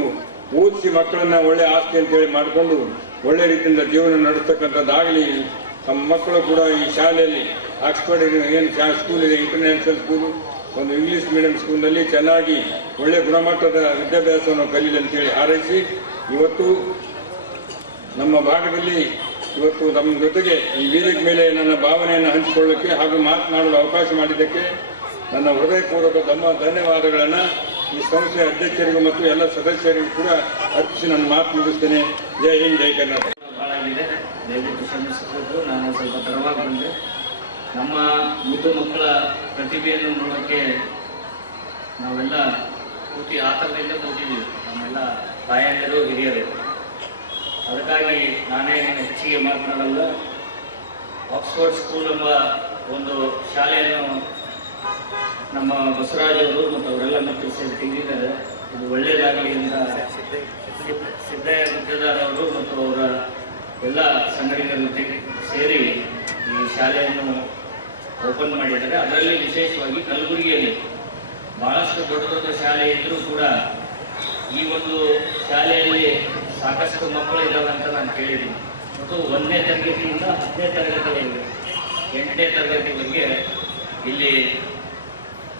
ಓದಿಸಿ ಮಕ್ಕಳನ್ನು ಒಳ್ಳೆಯ ಆಸ್ತಿ ಅಂತೇಳಿ ಮಾಡಿಕೊಂಡು ಒಳ್ಳೆಯ ರೀತಿಯಿಂದ ಜೀವನ ನಡೆಸ್ತಕ್ಕಂಥದ್ದಾಗಲಿ. ನಮ್ಮ ಮಕ್ಕಳು ಕೂಡ ಈ ಶಾಲೆಯಲ್ಲಿ ಆಕ್ಸ್ಫರ್ಡ್ ಏನು ಸ್ಕೂಲ್ ಇದೆ, ಇಂಟರ್ನ್ಯಾಷನಲ್ ಸ್ಕೂಲು, ಒಂದು ಇಂಗ್ಲೀಷ್ ಮೀಡಿಯಂ ಸ್ಕೂಲ್ನಲ್ಲಿ ಚೆನ್ನಾಗಿ ಒಳ್ಳೆಯ ಗುಣಮಟ್ಟದ ವಿದ್ಯಾಭ್ಯಾಸವನ್ನು ಕಲೀಲಿ ಅಂತೇಳಿ ಹಾರೈಸಿ ಇವತ್ತು ನಮ್ಮ ಭಾಗದಲ್ಲಿ ಇವತ್ತು ನಮ್ಮ ಜೊತೆಗೆ ಈ ವೇದಿಕೆ ಮೇಲೆ ನನ್ನ ಭಾವನೆಯನ್ನು ಹಂಚಿಕೊಳ್ಳಲಿಕ್ಕೆ ಹಾಗೂ ಮಾತನಾಡಲು ಅವಕಾಶ ಮಾಡಿದ್ದಕ್ಕೆ ನನ್ನ ಹೃದಯಪೂರ್ವಕ ಧನ್ಯವಾದಗಳನ್ನು ಈ ಸಂಸ್ಥೆಯ ಅಧ್ಯಕ್ಷರಿಗೂ ಮತ್ತು ಎಲ್ಲ ಸದಸ್ಯರಿಗೂ ಕೂಡ ಅರ್ಪಿಸಿ ನನ್ನ ಮಾತು ಮುಗಿಸ್ತೇನೆ. ಜೈ ಹಿಂದ್, ಜೈ ಕರ್ನಾಟಕ. ಭಾಳಾಗಿದೆ, ದಯವಿಟ್ಟು ಶ್ರಮಿಸಬೇಕು. ನಾನು ಸ್ವಲ್ಪ ತಡವಾಗಿ ಬಂದೆ. ನಮ್ಮ ಮುದ್ದು ಮಕ್ಕಳ ಪ್ರತಿಭೆಯನ್ನು ನೋಡೋಕ್ಕೆ ನಾವೆಲ್ಲ ಪೂರ್ತಿ ಆತರದಿಂದ ಕೂತಿದ್ದೀವಿ, ನಮ್ಮೆಲ್ಲ ತಾಯಂದಿರು ಹಿರಿಯರು. ಅದಕ್ಕಾಗಿ ನಾನೇ ಹೆಚ್ಚಿಗೆ ಮಾತನಾಡಲ್ಲ. ಆಕ್ಸ್ಫರ್ಡ್ ಸ್ಕೂಲ್ ಎಂಬ ಒಂದು ಶಾಲೆಯನ್ನು ನಮ್ಮ ಬಸವರಾಜ್ ಅವರು ಮತ್ತು ಅವರೆಲ್ಲ ಮಕ್ಕಳು ಸೇರಿ ತೆಗೆದಿದ್ದಾರೆ. ಇದು ಒಳ್ಳೆಯದಾಗಲಿ ಅಂತ ಸಿದ್ದಯ್ಯ ಗುತ್ತೇದಾರ್ ಅವರು ಮತ್ತು ಅವರ ಎಲ್ಲ ಸಂಘಟನೆಗಳ ಜೊತೆಗೆ ಸೇರಿ ಈ ಶಾಲೆಯನ್ನು ಓಪನ್ ಮಾಡಿದ್ದಾರೆ. ಅದರಲ್ಲಿ ವಿಶೇಷವಾಗಿ ಕಲಬುರಗಿಯಲ್ಲಿ ಭಾಳಷ್ಟು ದೊಡ್ಡ ದೊಡ್ಡ ಶಾಲೆ ಇದ್ದರೂ ಕೂಡ ಈ ಒಂದು ಶಾಲೆಯಲ್ಲಿ ಸಾಕಷ್ಟು ಮಕ್ಕಳು ಇದ್ದಾವೆ ಅಂತ ನಾನು ಕೇಳಿದ್ದೀನಿ. ಮತ್ತು 1ನೇ ತರಗತಿಯಿಂದ 10ನೇ ತರಗತಿವರೆಗೆ 8ನೇ ತರಗತಿವರೆಗೆ ಇಲ್ಲಿ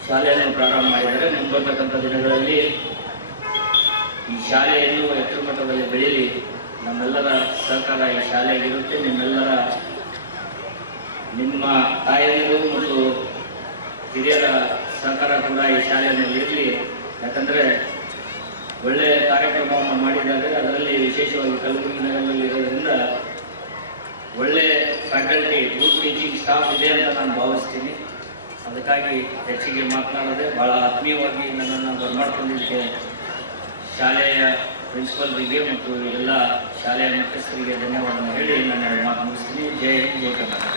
ಶಾಲೆಯನ್ನು ಪ್ರಾರಂಭ ಮಾಡಿದರೆ ಮುಂಬರ್ತಕ್ಕಂಥ ದಿನಗಳಲ್ಲಿ ಈ ಶಾಲೆಯನ್ನು ಎತ್ತರ ಮಟ್ಟದಲ್ಲಿ ಬೆಳೀಲಿ, ನಮ್ಮೆಲ್ಲರ ಸಹಕಾರ ಈ ಶಾಲೆಗಿರುತ್ತೆ. ನಿಮ್ಮ ತಾಯಂದಿರು ಮತ್ತು ಹಿರಿಯರ ಸಹಕಾರ ಕೂಡ ಈ ಶಾಲೆಯಲ್ಲಿ ಇರಲಿ. ಯಾಕಂದರೆ ಒಳ್ಳೆಯ ಕಾರ್ಯಕ್ರಮವನ್ನು ಮಾಡಿದ್ದಾರೆ. ಅದರಲ್ಲಿ ವಿಶೇಷವಾಗಿ ಕಲಬುರಗಿ ನಗರದಲ್ಲಿ ಇರೋದ್ರಿಂದ ಒಳ್ಳೆಯ ಫ್ಯಾಕಲ್ಟಿ, ಗುಡ್ ಟೀಚಿಂಗ್ ಸ್ಟಾಫ್ ಇದೆ ಅಂತ ನಾನು ಭಾವಿಸ್ತೀನಿ. ಅದಕ್ಕಾಗಿ ಹೆಚ್ಚಿಗೆ ಮಾತನಾಡದೆ ಭಾಳ ಆತ್ಮೀಯವಾಗಿ ನನ್ನನ್ನು ಬರಮಾಡ್ಕೊಂಡಿದ್ದಕ್ಕೆ ಶಾಲೆಯ ಪ್ರಿನ್ಸಿಪಲ್ರಿಗೆ ಮತ್ತು ಎಲ್ಲ ಶಾಲೆಯ ಮುಖ್ಯಸ್ಥರಿಗೆ ಧನ್ಯವಾದವನ್ನು ಹೇಳಿ ನಾನು ಮಾತು ಮುಗಿಸ್ತೀನಿ. ಜೈ ಹಿಂದ್, ಜೈ ಕರ್ನಾಟಕ.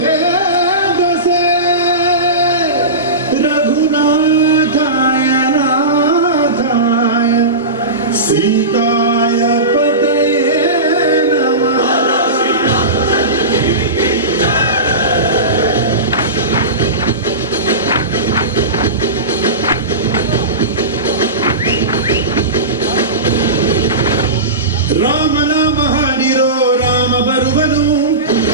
ರಘುನಾಥಾಯ ನಾಥಾಯ ಸೀತಾಯ ಪತಯೇ ನಮಃ. ರಾಮನಾಮ ಹಾಡಿರೋ ರಾಮ ಬರುವನು,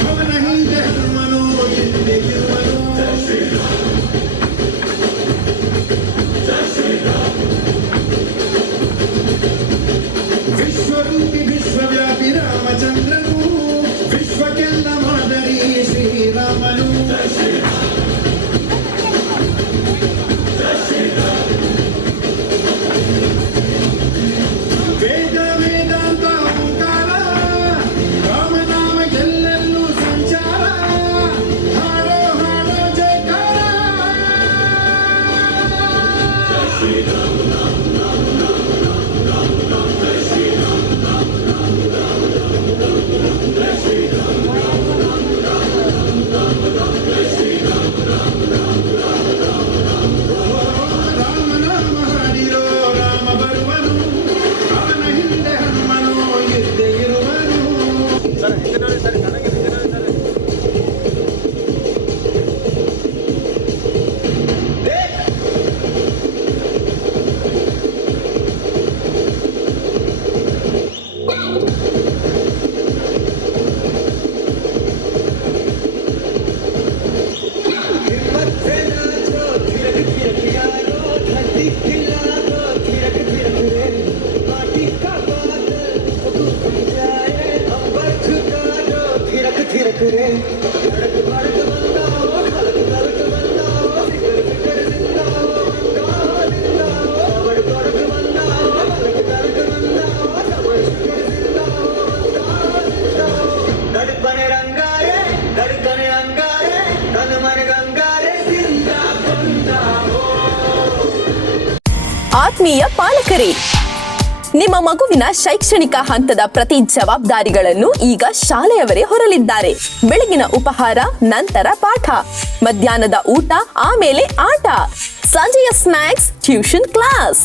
ಅವನ ಹಿಂದೆ ಹನುಮನು ಹಿಂದೆ ಇರುವನು. ವಿಶ್ವರೂಪಿ ವಿಶ್ವವ್ಯಾಪಿ ರಾಮಚಂದ್ರನು, ವಿಶ್ವಕ್ಕೆಲ್ಲ ಮಾದರಿ ಶ್ರೀರಾಮನು. ವೇದ ವೇದಾಂತ ಓಂಕಾರ, ರಾಮನಾಮ ಎಲ್ಲೆಲ್ಲೂ ಸಂಚಾರ. ಹಾಡೋ ಹಾಡೋ ಜಯಕಾರ. ರಾಮನಾಮ ಹಾಡಿರೋ ರಾಮ ಬರುವನು, ಅವನ ಹಿಂದೆ ಹನುಮನು ಇದ್ದೇ ಇರುವನು. ಆತ್ಮೀಯ ಪಾಲಕರೇ, ನಿಮ್ಮ ಮಗುವಿನ ಶೈಕ್ಷಣಿಕ ಹಂತದ ಪ್ರತಿ ಜವಾಬ್ದಾರಿಗಳನ್ನು ಈಗ ಶಾಲೆಯವರೇ ಹೊರಲಿದ್ದಾರೆ. ಬೆಳಗಿನ ಉಪಹಾರ, ನಂತರ ಪಾಠ, ಮಧ್ಯಾಹ್ನದ ಊಟ, ಆಮೇಲೆ ಆಟ, ಸಂಜೆಯ ಸ್ನಾಕ್ಸ್, ಟ್ಯೂಷನ್ ಕ್ಲಾಸ್,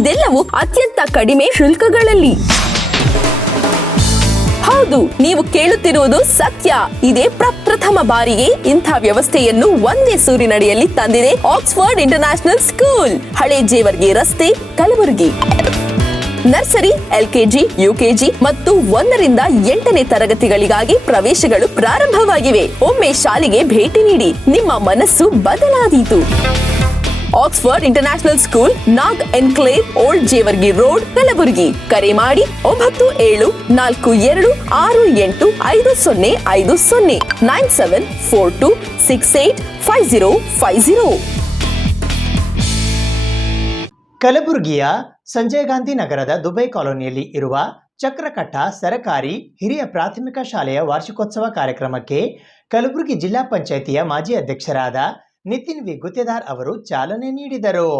ಇದೆಲ್ಲವೂ ಅತ್ಯಂತ ಕಡಿಮೆ ಶುಲ್ಕಗಳಲ್ಲಿ. ಹೌದು, ನೀವು ಕೇಳುತ್ತಿರುವುದು ಸತ್ಯ. ಇದೇ ಪ್ರಪ್ರಥಮ ಬಾರಿಗೆ ಇಂಥ ವ್ಯವಸ್ಥೆಯನ್ನು ಒಂದೇ ಸೂರಿನಡಿಯಲ್ಲಿ ತಂದಿದೆ ಆಕ್ಸ್ಫರ್ಡ್ ಇಂಟರ್ನ್ಯಾಷನಲ್ ಸ್ಕೂಲ್, ಹಳೆ ಜೇವರ್ಗಿ ರಸ್ತೆ, ಕಲಬುರಗಿ. ನರ್ಸರಿ, LKG, UKG ಮತ್ತು 1ರಿಂದ 8ನೇ ತರಗತಿಗಳಿಗಾಗಿ ಪ್ರವೇಶಗಳು ಪ್ರಾರಂಭವಾಗಿವೆ. ಒಮ್ಮೆ ಶಾಲೆಗೆ ಭೇಟಿ ನೀಡಿ, ನಿಮ್ಮ ಮನಸ್ಸು ಬದಲಾದೀತು. Oxford international school, Nag enclave, old Jewargi road, Kalaburagi. ಕರೆ ಮಾಡಿ 9742685050 9742685050. ಕಲಬುರಗಿಯ ಸಂಜಯ್ ಗಾಂಧಿ ನಗರದ ದುಬೈ ಕಾಲೋನಿಯಲ್ಲಿ ಇರುವ ಚಕ್ರಕಟ್ಟ ಸರಕಾರಿ ಹಿರಿಯ ಪ್ರಾಥಮಿಕ ಶಾಲೆಯ ವಾರ್ಷಿಕೋತ್ಸವ ಕಾರ್ಯಕ್ರಮಕ್ಕೆ ಕಲಬುರಗಿ ಜಿಲ್ಲಾ ಪಂಚಾಯಿತಿಯ ಮಾಜಿ ಅಧ್ಯಕ್ಷರಾದ ನಿತಿನ್ ವಿ ಗುತ್ತೇದಾರ್ ಅವರು ಚಾಲನೆ ನೀಡಿದರು.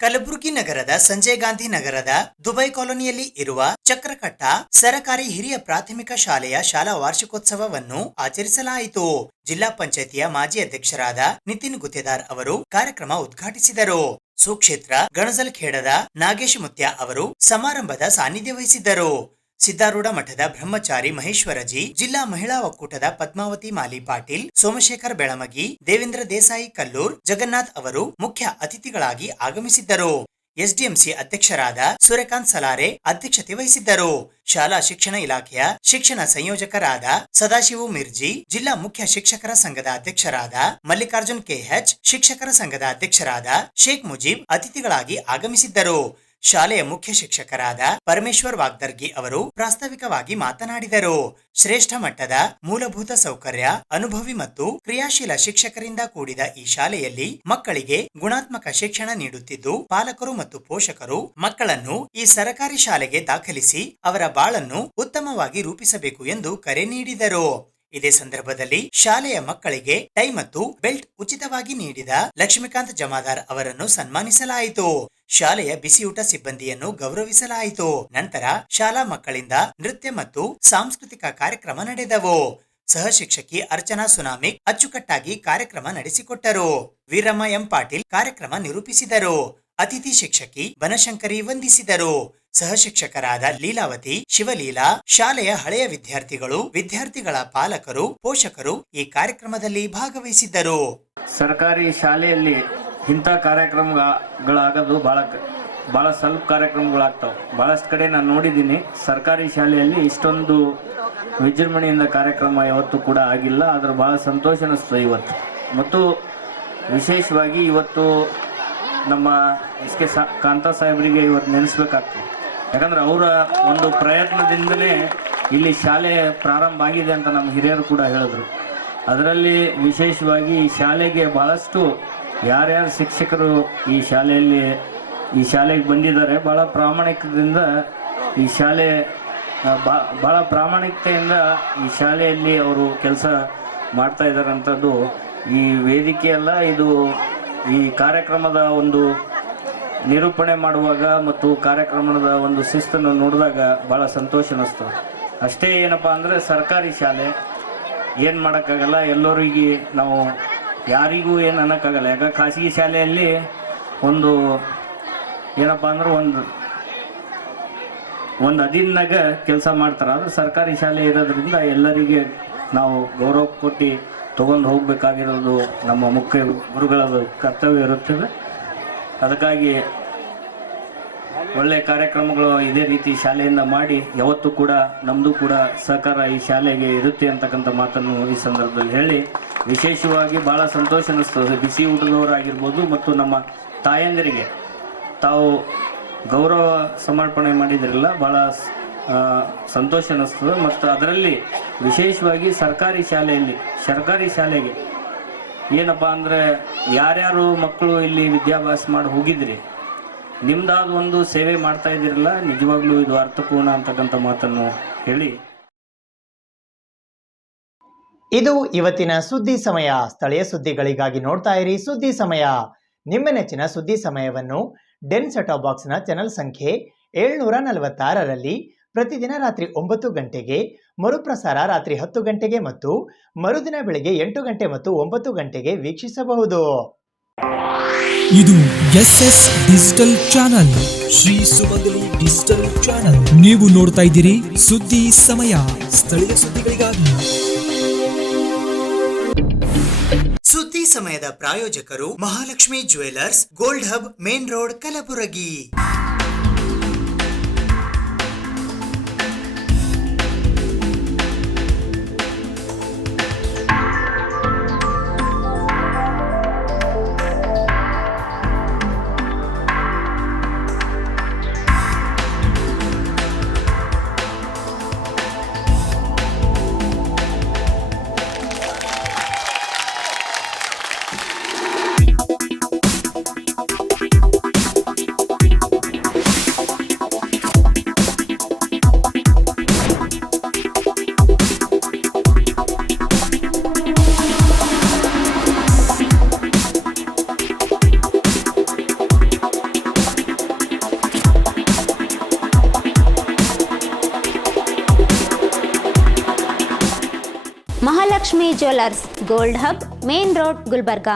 ಕಲಬುರಗಿ ನಗರದ ಸಂಜಯ್ ಗಾಂಧಿ ನಗರದ ದುಬೈ ಕಾಲೋನಿಯಲ್ಲಿ ಇರುವ ಚಕ್ರಕಟ್ಟ ಸರಕಾರಿ ಹಿರಿಯ ಪ್ರಾಥಮಿಕ ಶಾಲೆಯ ಶಾಲಾ ವಾರ್ಷಿಕೋತ್ಸವವನ್ನು ಆಚರಿಸಲಾಯಿತು. ಜಿಲ್ಲಾ ಪಂಚಾಯಿತಿಯ ಮಾಜಿ ಅಧ್ಯಕ್ಷರಾದ ನಿತಿನ್ ಗುತ್ತೇದಾರ್ ಅವರು ಕಾರ್ಯಕ್ರಮ ಉದ್ಘಾಟಿಸಿದರು. ಸುಕ್ಷೇತ್ರ ಗಣಜಲಖೇಡದ ನಾಗೇಶ್ ಮುತ್ಯ ಅವರು ಸಮಾರಂಭದ ಸಾನ್ನಿಧ್ಯ ವಹಿಸಿದ್ದರು. ಸಿದ್ದಾರೂಢ ಮಠದ ಬ್ರಹ್ಮಚಾರಿ ಮಹೇಶ್ವರಜಿ, ಜಿಲ್ಲಾ ಮಹಿಳಾ ಒಕ್ಕೂಟದ ಪದ್ಮಾವತಿ ಮಾಲಿ ಪಾಟೀಲ್, ಸೋಮಶೇಖರ್ ಬೆಳಮಗಿ, ದೇವೇಂದ್ರ ದೇಸಾಯಿ ಕಲ್ಲೂರ್, ಜಗನ್ನಾಥ್ ಅವರು ಮುಖ್ಯ ಅತಿಥಿಗಳಾಗಿ ಆಗಮಿಸಿದ್ದರು. ಎಸ್ಡಿಎಂಸಿ ಅಧ್ಯಕ್ಷರಾದ ಸೂರ್ಯಕಾಂತ್ ಸಲಾರೆ ಅಧ್ಯಕ್ಷತೆ ವಹಿಸಿದ್ದರು. ಶಾಲಾ ಶಿಕ್ಷಣ ಇಲಾಖೆಯ ಶಿಕ್ಷಣ ಸಂಯೋಜಕರಾದ ಸದಾಶಿವ ಮಿರ್ಜಿ, ಜಿಲ್ಲಾ ಮುಖ್ಯ ಶಿಕ್ಷಕರ ಸಂಘದ ಅಧ್ಯಕ್ಷರಾದ ಮಲ್ಲಿಕಾರ್ಜುನ್ ಕೆಎಚ್, ಶಿಕ್ಷಕರ ಸಂಘದ ಅಧ್ಯಕ್ಷರಾದ ಶೇಖ್ ಮುಜೀಬ್ ಅತಿಥಿಗಳಾಗಿ ಆಗಮಿಸಿದ್ದರು. ಶಾಲೆಯ ಮುಖ್ಯ ಶಿಕ್ಷಕರಾದ ಪರಮೇಶ್ವರ್ ವಾಗ್ದರ್ಗಿ ಅವರು ಪ್ರಾಸ್ತಾವಿಕವಾಗಿ ಮಾತನಾಡಿದರು. ಶ್ರೇಷ್ಠ ಮಟ್ಟದ ಮೂಲಭೂತ ಸೌಕರ್ಯ, ಅನುಭವಿ ಮತ್ತು ಕ್ರಿಯಾಶೀಲ ಶಿಕ್ಷಕರಿಂದ ಕೂಡಿದ ಈ ಶಾಲೆಯಲ್ಲಿ ಮಕ್ಕಳಿಗೆ ಗುಣಾತ್ಮಕ ಶಿಕ್ಷಣ ನೀಡುತ್ತಿದ್ದು, ಪಾಲಕರು ಮತ್ತು ಪೋಷಕರು ಮಕ್ಕಳನ್ನು ಈ ಸರಕಾರಿ ಶಾಲೆಗೆ ದಾಖಲಿಸಿ ಅವರ ಬಾಳನ್ನು ಉತ್ತಮವಾಗಿ ರೂಪಿಸಬೇಕು ಎಂದು ಕರೆ ನೀಡಿದರು. ಇದೇ ಸಂದರ್ಭದಲ್ಲಿ ಶಾಲೆಯ ಮಕ್ಕಳಿಗೆ ಟೈ ಮತ್ತು ಬೆಲ್ಟ್ ಉಚಿತವಾಗಿ ನೀಡಿದ ಲಕ್ಷ್ಮೀಕಾಂತ್ ಜಮಾದಾರ್ ಅವರನ್ನು ಸನ್ಮಾನಿಸಲಾಯಿತು. ಶಾಲೆಯ ಬಿಸಿಯೂಟ ಸಿಬ್ಬಂದಿಯನ್ನು ಗೌರವಿಸಲಾಯಿತು. ನಂತರ ಶಾಲಾ ಮಕ್ಕಳಿಂದ ನೃತ್ಯ ಮತ್ತು ಸಾಂಸ್ಕೃತಿಕ ಕಾರ್ಯಕ್ರಮ ನಡೆದವು. ಸಹ ಶಿಕ್ಷಕಿ ಅರ್ಚನಾ ಸುನಾಮಿಕ್ ಅಚ್ಚುಕಟ್ಟಾಗಿ ಕಾರ್ಯಕ್ರಮ ನಡೆಸಿಕೊಟ್ಟರು. ವೀರಮ್ಮ ಎಂ ಪಾಟೀಲ್ ಕಾರ್ಯಕ್ರಮ ನಿರೂಪಿಸಿದರು. ಅತಿಥಿ ಶಿಕ್ಷಕಿ ಬನಶಂಕರಿ ವಂದಿಸಿದರು. ಸಹ ಶಿಕ್ಷಕರಾದ ಲೀಲಾವತಿ, ಶಿವಲೀಲಾ, ಶಾಲೆಯ ಹಳೆಯ ವಿದ್ಯಾರ್ಥಿಗಳು, ವಿದ್ಯಾರ್ಥಿಗಳ ಪಾಲಕರು, ಪೋಷಕರು ಈ ಕಾರ್ಯಕ್ರಮದಲ್ಲಿ ಭಾಗವಹಿಸಿದ್ದರು. ಸರ್ಕಾರಿ ಶಾಲೆಯಲ್ಲಿ ಇಂಥ ಕಾರ್ಯಕ್ರಮಗಳಾಗೋದು ಭಾಳ ಸ್ವಲ್ಪ ಕಾರ್ಯಕ್ರಮಗಳಾಗ್ತಾವೆ. ಭಾಳಷ್ಟು ಕಡೆ ನಾನು ನೋಡಿದ್ದೀನಿ. ಸರ್ಕಾರಿ ಶಾಲೆಯಲ್ಲಿ ಇಷ್ಟೊಂದು ವಿಜೃಂಭಣೆಯಿಂದ ಕಾರ್ಯಕ್ರಮ ಯಾವತ್ತೂ ಕೂಡ ಆಗಿಲ್ಲ. ಆದ್ರೆ ಭಾಳ ಸಂತೋಷ ಅನಿಸ್ತದೆ ಇವತ್ತು. ಮತ್ತು ವಿಶೇಷವಾಗಿ ಇವತ್ತು ನಮ್ಮ ಎಸ್ ಕೆ ಕಾಂತಾ ಸಾಹೇಬರಿಗೆ ಇವತ್ತು ನೆನೆಸ್ಬೇಕಾಗ್ತದೆ. ಯಾಕಂದ್ರೆ ಅವರ ಒಂದು ಪ್ರಯತ್ನದಿಂದನೇ ಇಲ್ಲಿ ಶಾಲೆ ಪ್ರಾರಂಭ ಆಗಿದೆ ಅಂತ ನಮ್ಮ ಹಿರಿಯರು ಕೂಡ ಹೇಳಿದ್ರು. ಅದರಲ್ಲಿ ವಿಶೇಷವಾಗಿ ಈ ಶಾಲೆಗೆ ಭಾಳಷ್ಟು ಯಾರ್ಯಾರು ಶಿಕ್ಷಕರು ಈ ಶಾಲೆಗೆ ಬಂದಿದ್ದಾರೆ, ಭಾಳ ಪ್ರಾಮಾಣಿಕದಿಂದ ಈ ಶಾಲೆ ಭಾಳ ಪ್ರಾಮಾಣಿಕತೆಯಿಂದ ಈ ಶಾಲೆಯಲ್ಲಿ ಅವರು ಕೆಲಸ ಮಾಡ್ತಾ ಇದ್ದಾರಂಥದ್ದು ಈ ವೇದಿಕೆಯಲ್ಲ, ಇದು ಈ ಕಾರ್ಯಕ್ರಮದ ಒಂದು ನಿರೂಪಣೆ ಮಾಡುವಾಗ ಮತ್ತು ಕಾರ್ಯಕ್ರಮದ ಒಂದು ಶಿಸ್ತನ್ನು ನೋಡಿದಾಗ ಭಾಳ ಸಂತೋಷ ಅನ್ನಿಸ್ತದೆ. ಅಷ್ಟೇ ಏನಪ್ಪ ಅಂದರೆ ಸರ್ಕಾರಿ ಶಾಲೆ ಏನು ಮಾಡೋಕ್ಕಾಗಲ್ಲ, ಎಲ್ಲರಿಗೆ ನಾವು ಯಾರಿಗೂ ಏನು ಅನ್ನೋಕ್ಕಾಗಲ್ಲ. ಯಾಕೆ ಖಾಸಗಿ ಶಾಲೆಯಲ್ಲಿ ಒಂದು ಏನಪ್ಪ ಅಂದ್ರೆ ಒಂದು ಅಧೀನಾಗ ಕೆಲಸ ಮಾಡ್ತಾರೆ. ಆದರೆ ಸರ್ಕಾರಿ ಶಾಲೆ ಇರೋದ್ರಿಂದ ಎಲ್ಲರಿಗೆ ನಾವು ಗೌರವ ಕೊಟ್ಟು ತೊಗೊಂಡು ಹೋಗಬೇಕಾಗಿರೋದು ನಮ್ಮ ಮುಖ್ಯ ಗುರುಗಳ ಕರ್ತವ್ಯ ಇರುತ್ತದೆ. ಅದಕ್ಕಾಗಿ ಒಳ್ಳೆಯ ಕಾರ್ಯಕ್ರಮಗಳು ಇದೇ ರೀತಿ ಶಾಲೆಯಿಂದ ಮಾಡಿ ಯಾವತ್ತೂ ಕೂಡ ನಮ್ಮದು ಕೂಡ ಸಹಕಾರ ಈ ಶಾಲೆಗೆ ಇರುತ್ತೆ ಅಂತಕ್ಕಂಥ ಮಾತನ್ನು ಈ ಸಂದರ್ಭದಲ್ಲಿ ಹೇಳಿ, ವಿಶೇಷವಾಗಿ ಭಾಳ ಸಂತೋಷ ಅನ್ನಿಸ್ತದೆ. ಬಿಸಿ ಊಟದವರಾಗಿರ್ಬೋದು ಮತ್ತು ನಮ್ಮ ತಾಯಂದಿರಿಗೆ ತಾವು ಗೌರವ ಸಮರ್ಪಣೆ ಮಾಡಿದ್ರಲ್ಲ, ಭಾಳ ಸಂತೋಷ ಅನ್ನಿಸ್ತದೆ. ಮತ್ತು ಅದರಲ್ಲಿ ವಿಶೇಷವಾಗಿ ಸರ್ಕಾರಿ ಶಾಲೆಗೆ ಏನಪ್ಪ ಅಂದರೆ ಯಾರ್ಯಾರು ಮಕ್ಕಳು ಇಲ್ಲಿ ವಿದ್ಯಾಭ್ಯಾಸ ಮಾಡಿ ಹೋಗಿದ್ರಿ, ನಿಮ್ದಾದ ಒಂದು ಸೇವೆ ಮಾಡ್ತಾ ಇದ್ದೀರಲ್ಲ, ನಿಜವಾಗ್ಲೂ ಇದು ಅರ್ಥಪೂರ್ಣ ಅಂತಕ್ಕಂಥ ಮಾತನ್ನು ಹೇಳಿ. ಇದು ಇವತ್ತಿನ ಸುದ್ದಿ ಸಮಯ. ಸ್ಥಳೀಯ ಸುದ್ದಿಗಳಿಗಾಗಿ ನೋಡ್ತಾ ಇರಿ ಸುದ್ದಿ ಸಮಯ. ನಿಮ್ಮ ನೆಚ್ಚಿನ ಸುದ್ದಿ ಸಮಯವನ್ನು ಡೆನ್ ಸೆಟಾಪ್ ಬಾಕ್ಸ್ನ ಚಾನೆಲ್ ಸಂಖ್ಯೆ 746ರಲ್ಲಿ ಪ್ರತಿದಿನ ರಾತ್ರಿ 9 ಗಂಟೆಗೆ, ಮರುಪ್ರಸಾರ ರಾತ್ರಿ 10 ಗಂಟೆಗೆ ಮತ್ತು ಮರುದಿನ ಬೆಳಗ್ಗೆ 8 ಗಂಟೆ ಮತ್ತು 9 ಗಂಟೆಗೆ ವೀಕ್ಷಿಸಬಹುದು. ಇದು SS ಡಿಜಿಟಲ್ ಚಾನಲ್, ಶ್ರೀ ಸುಮಂಗಲಿ ಡಿಜಿಟಲ್ ಚಾನಲ್. ನೀವು ನೋಡ್ತಾ ಇದ್ದೀರಿ ಸುದ್ದಿ ಸಮಯ, ಸ್ಥಳೀಯ ಸುದ್ದಿಗಳಿಗಾಗಿ. ಸುದ್ದಿ ಸಮಯದ ಪ್ರಾಯೋಜಕರು Mahalakshmi jewellers, gold hub, main road, Kalaburagi. Mahalakshmi jewellers, gold hub, main road, Gulbarga.